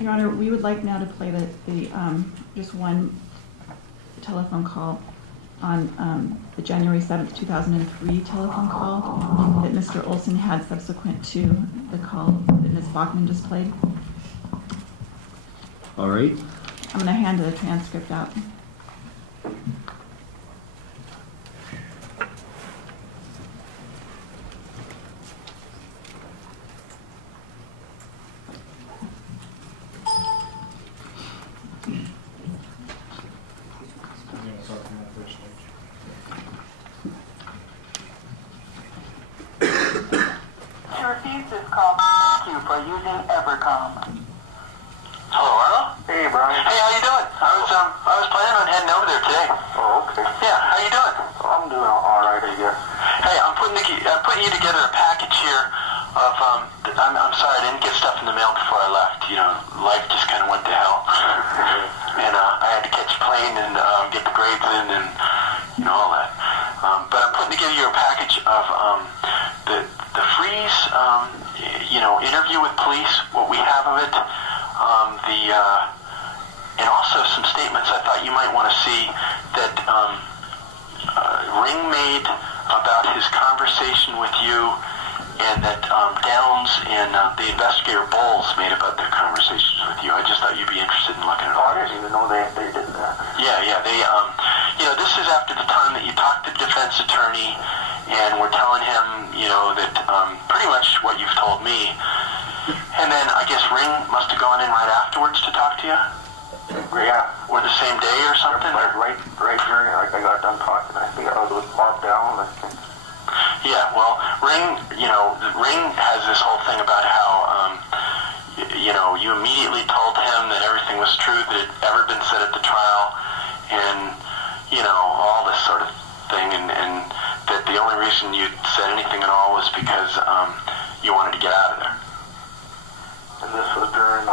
Your Honor, we would like now to play the just one telephone call on the January 7th, 2003 telephone call that Mr. Olson had subsequent to the call that Ms. Bachman just played. All right. I'm going to hand the transcript out. Hello, Arlo? Hey, Brian. Hey, how you doing? I was planning on heading over there today. Oh, okay. Yeah, how you doing? I'm doing all right, I guess. Hey, I'm putting you together a package here of, I'm sorry, I didn't get stuff in the mail before I left. You know, life just kind of went to hell. And I had to catch a plane and get the grades in and, you know, all that. But I'm putting together a package of the Frese, you know, interview with police, what we have of it, and also some statements I thought you might want to see that Ring made about his conversation with you, and that Downs and the investigator Bowles made about their conversations with you. I just thought you'd be interested in looking at all. I didn't even know they did that. Yeah, they, you know, this is after the time that you talked to the defense attorney, and we're telling him, you know, that pretty much what you've told me. And then I guess Ring must have gone in right afterwards to talk to you? Yeah. Or the same day or something? Right during, like I got done talking. I think I was locked down. Yeah, well, Ring has this whole thing about how, you know, you immediately told him that everything was true that had ever been said at the trial, and, you know, all this sort of thing, and that the only reason you said anything at all was because you wanted to get out of there. And this was during,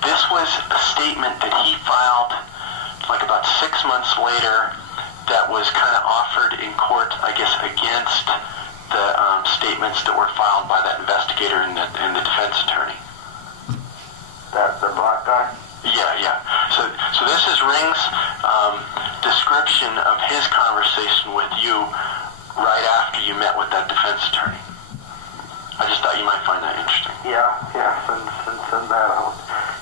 this was a statement that he filed like about 6 months later that was kind of offered in court, I guess, against the statements that were filed by that investigator and the defense attorney. That's the black guy? Yeah. So this is Ring's description of his conversation with you right after you met with that defense attorney. I just thought you might find that interesting. Yeah, send that out.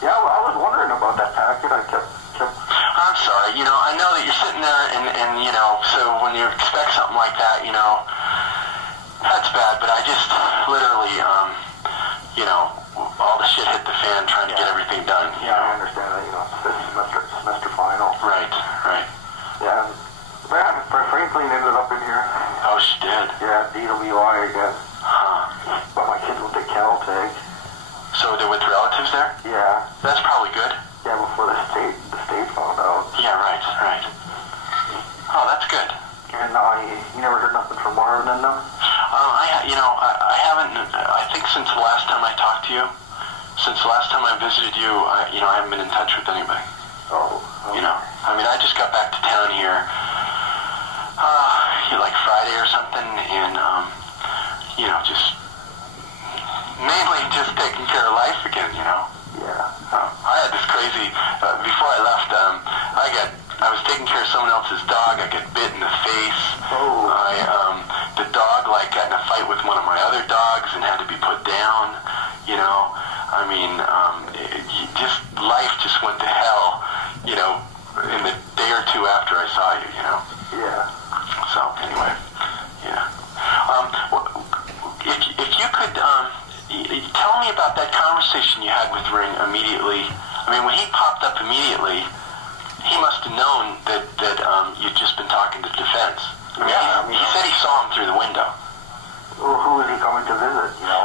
Yeah, well, I was wondering about that packet. I kept... I'm sorry, you know, I know that you're sitting there and you know, so when you expect something like that, you know, that's bad, but I just literally, you know, all the shit hit the fan trying to get everything done. Yeah, I understand that, you know, semester final. Right. Yeah, man, Franklin ended up in here. Oh, she did? Yeah, DWI, I guess. Huh. But my kids went to Caltech. So they're with relatives there? Yeah. That's probably good. Yeah, before the state found out. Yeah, right. Oh, that's good. And you never heard nothing from Marvin and them? I haven't, I think since the last time I talked to you, since the last time I visited you, I haven't been in touch with anybody. Oh. Okay. You know, I mean, I just got back to town here, like Friday or something, and, you know, just mainly just taking care of life again, you know. Yeah. I had this crazy, before I left, I was taking care of someone else's dog. I got bit in the face. Oh. The dog, like, got in a fight with one of my other dogs and had to be put down, you know. I mean, life just went to hell, you know, in the day or two after I saw you, you know. Yeah. So, anyway, yeah. If you could, tell me about that conversation you had with Ring immediately. I mean, when he popped up immediately, he must have known that you'd just been talking to the defense. I mean, he said he saw him through the window. Well, who was he coming to visit, you know?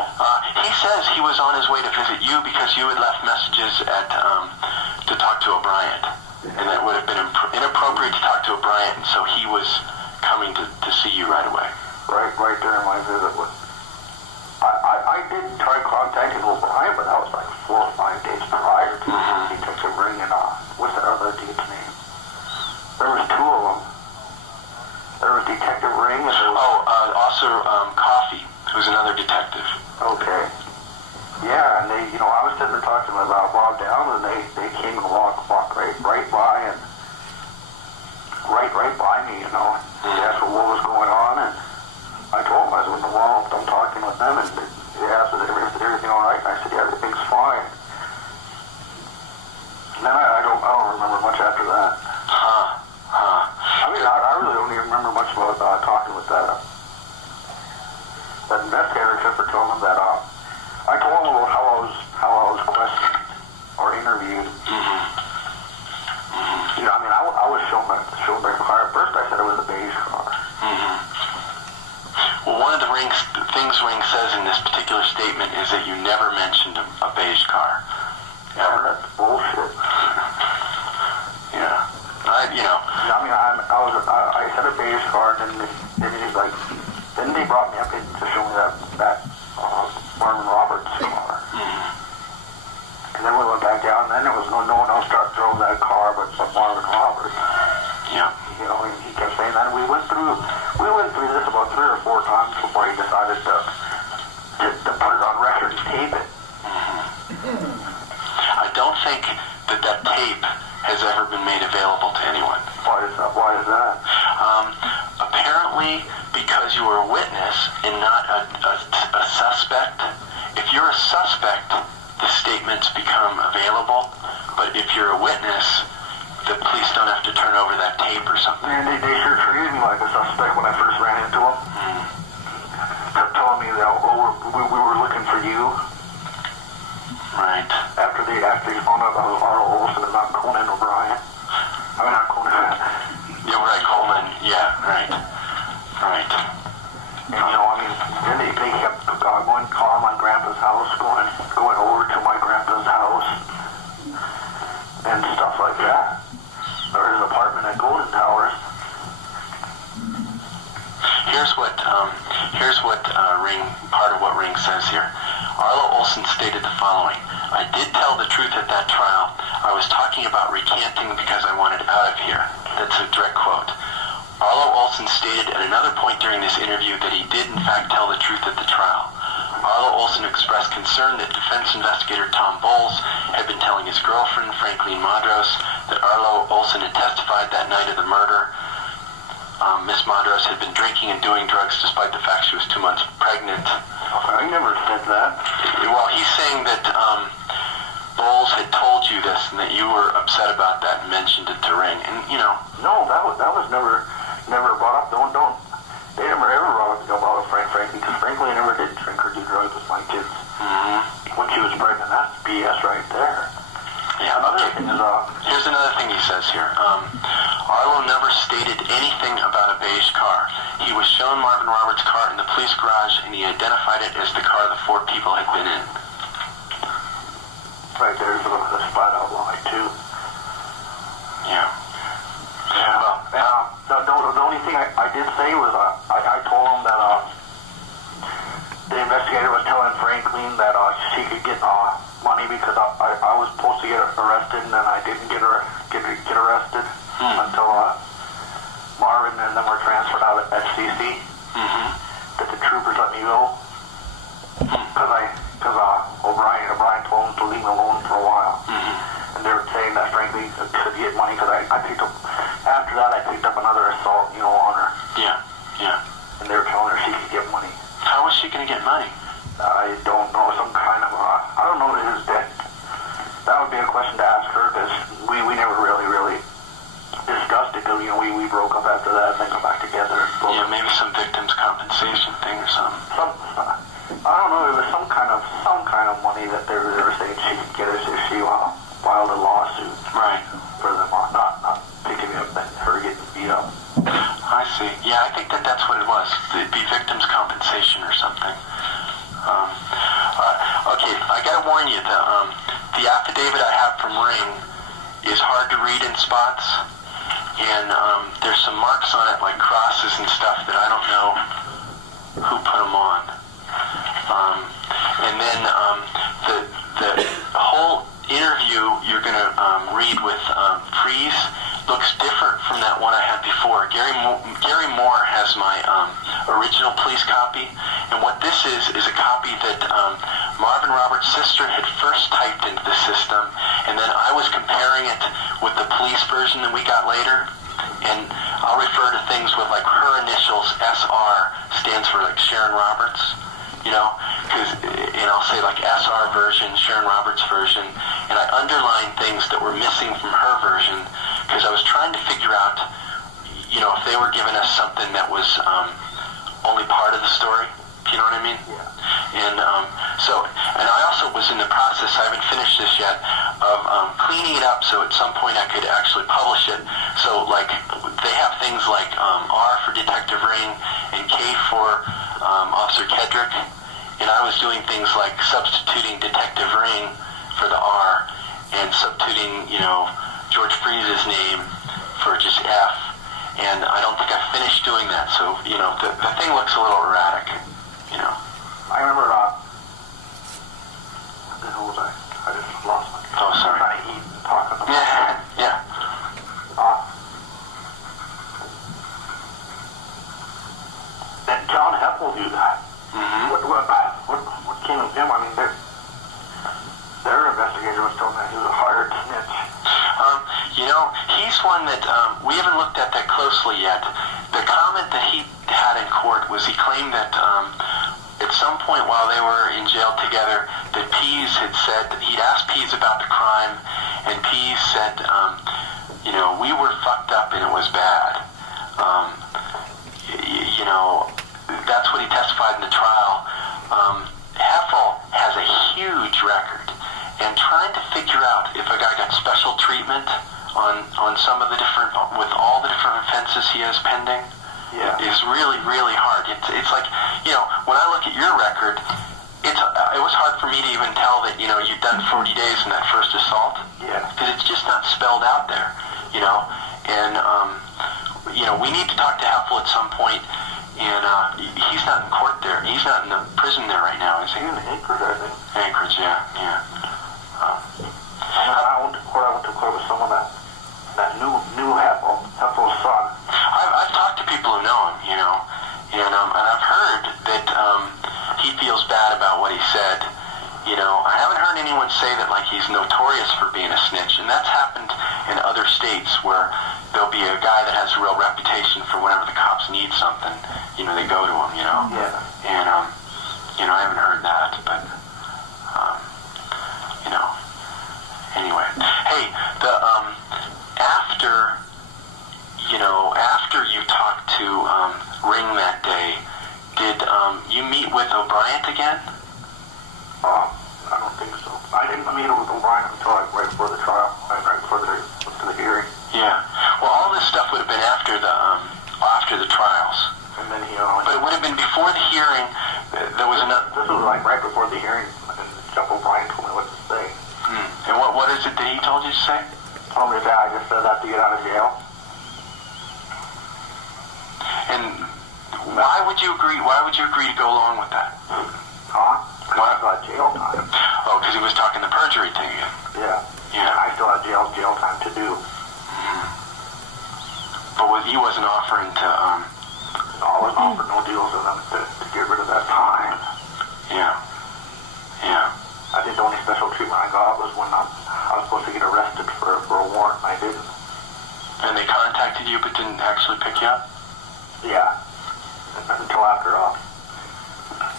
He says he was on his way to visit you because you had left messages to talk to O'Brien. and that would have been inappropriate to talk to O'Brien, and so he was coming to see you right away. Right during my visit. I did try contacting O'Brien, but that was like 4 or 5 days prior to Detective Ring and what's that other dude's name? There was 2 of them. There was Detective Ring and there was... Officer Coffey, who's another detective. Okay. Yeah, and they, I was sitting there talking about Bob Down, and they came and walked right by and right by me, They asked what was going on, and I told them I was in the wall. I'm talking with them, and they asked if everything all right. I said, yeah, everything's fine. And then I don't remember much after that. I mean, I really don't even remember much about talking with that investigator, except for telling them that I told him about how I was questioned or interviewed. I was shown my car. At first I said it was a beige car. Well, one of the things Ring says in this particular statement is that you never mentioned a beige car. Ever. That's bullshit. Yeah. I said a beige car, and then they brought me up to show me that Marvin Roberts car. And then we went back down, and then there was no one else drove that car but Marvin Roberts. Yeah. He kept saying that. We went through this about 3 or 4 times before he decided to put it on record and tape it. I don't think that tape has ever been made available to anyone. Why is that? Apparently, because you were a witness and not a suspect. If you're a suspect, the statements become available. But if you're a witness, the police don't have to turn over that tape or something. Man, they sure treated me like a suspect when I first ran into them. Kept telling me that, we were looking for you. Right. After they found out about Arlo Olson and not Conan O'Brien. I mean, not Conan. Yeah, right, Coleman. Yeah, right. And then they kept going calling my grandpa's house, going over to my grandpa's house, and stuff like that. Or his apartment at Golden Towers. Here's what part of what Ring says here. Arlo Olson stated the following: I did tell the truth at that trial. I was talking about recanting because I wanted out of here. That's a direct quote. Arlo Olson stated at another point during this interview that he did in fact tell the truth at the trial. Arlo Olson expressed concern that defense investigator Tom Bowles had been telling his girlfriend, Franklin Madros, that Arlo Olson had testified that night of the murder. Miss Madros had been drinking and doing drugs despite the fact she was 2 months pregnant. I never said that. Well, he's saying that Bowles had told you this and that you were upset about that and mentioned it to Ring. And, No, that was never brought up. They never ever brought up about Franklin, because Franklin never did drink or do drugs with my kids. When she was pregnant. That's BS right there. Yeah, okay. Here's another thing he says here. Arlo never stated anything about a beige car. He was shown Marvin Roberts' car in the police garage, and he identified it as the car the 4 people had been in. Right there's a flat out lie, too. Yeah. The only thing I did say was I told him that the investigator was telling Franklin that she could get money because I was supposed to get arrested, and then I didn't get arrested until Marvin and them were transferred out at FCC. That the troopers let me go because O'Brien told him to leave me alone for a while, and they were saying that Franklin could get money because I picked up. After that, I picked up another assault, on her. Yeah. And they were telling her she could get money. How was she going to get money? I don't know, some kind of, I don't know his debt. That would be a question to ask her, because we never really discussed it, because, we broke up after that and then got back together. Yeah, maybe some victims' compensation thing or something. I don't know, it was some kind of money that they were saying she could get if she filed a lawsuit. Right. For them not picking me up and her getting beat up. I see. Yeah, I think that's what it was. It'd be victims' compensation or something. Okay, I gotta warn you, the affidavit I have from Ring is hard to read in spots, and there's some marks on it like crosses and stuff that I don't know who put them on. And then the whole interview you're going to read with Frese looks different from that one I had before. Gary Moore has my original police copy, and what this is a copy that Marvin Roberts' sister had first typed into the system, and then I was comparing it with the police version that we got later, and I'll refer to things with like her initials, SR, stands for like Sharon Roberts, and I'll say like SR version, Sharon Roberts version, and I underline things that were missing from her version, because I was trying to figure out, if they were giving us something that was only part of the story, if you know what I mean? Yeah. And and I also was in the process, I haven't finished this yet, of cleaning it up so at some point I could actually publish it. So like they have things like R for Detective Ring and K for Officer Kedrick, and I was doing things like substituting Detective Ring for the R and substituting, George Frese's name for just F, and I don't think I finished doing that, so, the thing looks a little erratic, I remember, what the hell was I? I just lost my... Oh, sorry. I'm trying to eat and talk about Yeah. And John Hartman do that. Mm-hmm. What came of him? I mean, their investigator was told that he was a hired snitch. He's one that we haven't looked at that closely yet. The comment that he had in court was he claimed that at some point while they were in jail together, that Pease had said, he'd asked Pease about the crime, and Pease said, we were fucked up and it was bad. That's what he testified in the trial. Heffel has a huge record, and trying to figure out if a guy got special treatment on some of the different, with all the different offenses he has pending, is really, really hard. It's like, when I look at your record, it was hard for me to even tell that, you'd done 40 days in that first assault. Yeah. Because it's just not spelled out there, and, we need to talk to Heffel at some point, and he's not in court there. He's not in the prison there right now, is he? He's in Anchorage, I think. Anchorage, yeah. I went to court with someone that knew Heffel's son. I've talked to people who know him, and I've heard that he feels bad about what he said. I haven't heard anyone say that like he's notorious for being a snitch, and that's happened in other states where there'll be a guy that has a real reputation for whenever the cops need something, they go to him, Yeah. And I haven't heard that, but anyway. Hey, the after you talked to Ring that day, did you meet with O'Brien again? I don't think so. I didn't meet with O'Brien until right before the trial, right before the hearing. Yeah. Well, all this stuff would have been after the trials. And then But it would have been before the hearing. There was another. This was like right before the hearing, and Jeff O'Brien told me what to say. And what is it that he told you to say? Told me that I just said that to get out of jail. And why would you agree? Why would you agree to go along with that? Because I got jail time. Oh, because he was talking the perjury thing again. Yeah. I still have jail time to do. But he wasn't offering to. I wasn't offered no deals with them to get rid of that time. Yeah. I think the only special treatment I got was when I was supposed to get arrested for a warrant, and I didn't. And they contacted you but didn't actually pick you up? Yeah. Until after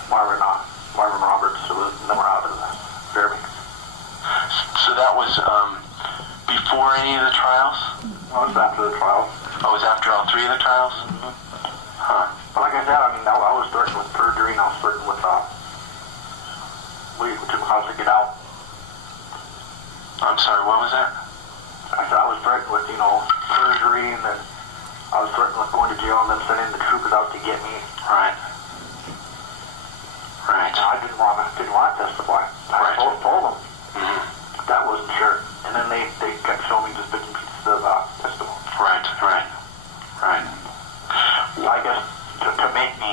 Marvin Roberts was never out of the FAIRBANKS. So that was before any of the trials? Well, it was after the trials. Oh, it was after all three of the trials? Mm-hmm. Huh. But like I said, I was threatened with perjury, and I was threatened with how to get out. I'm sorry, what was that? I said I was threatened with, perjury, and then I was threatened with going to jail and then sending the troopers out to get me. Right. And I didn't want to testify. I told them that wasn't sure. And then they kept showing just different pieces of testimony. Right. I guess to make me,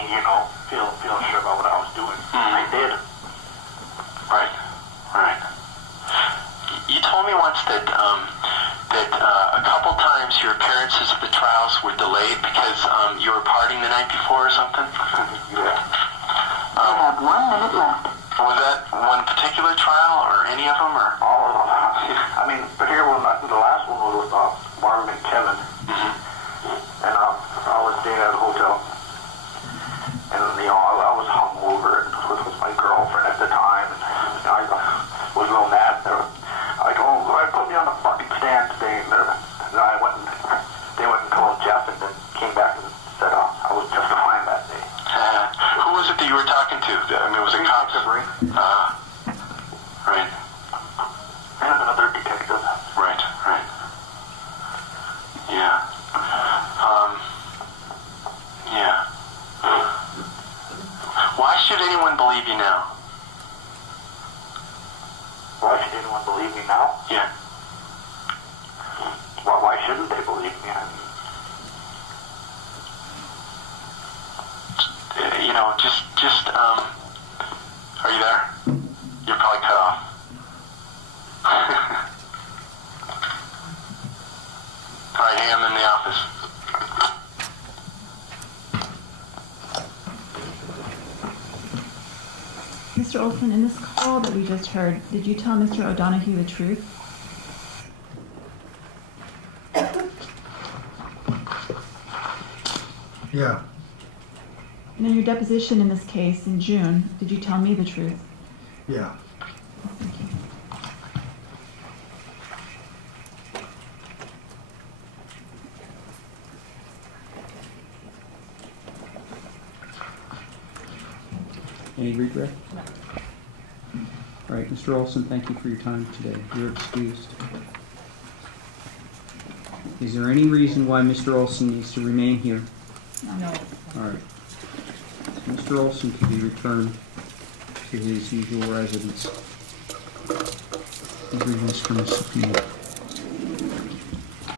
feel sure about what I was doing. I did. Right. You told me once that a couple times your appearances at the trials were delayed because you were partying the night before or something? Yeah. You have 1 minute left. Was that one particular trial or any of them? Or? All of them. I mean, but here the last one was with Marvin and Kevin. And I was staying at a hotel. And, I was hungover and with my girlfriend at the time. And I was a little mad. I told them, put me on the fucking stand today. And they went and called Jeff and then came back and said I was justifying that day. Who was it that you were talking to? I mean, was it cops? Right. And another detective. Right. Yeah. Yeah. Why should anyone believe you now? Why should anyone believe me now? Yeah. Why shouldn't they believe me? Are you there? You're probably cut off. All right, hey, I'm in the office. Mr. Olson, in this call that we just heard, did you tell Mr. O'Donoghue the truth? Yeah. And in your deposition in this case in June, did you tell me the truth? Yeah. Thank you. Any regret? No. All right, Mr. Olson, thank you for your time today. You're excused. Is there any reason why Mr. Olson needs to remain here? No. All right. So Mr. Olson can be returned to his usual residence. He's released from the subpoena.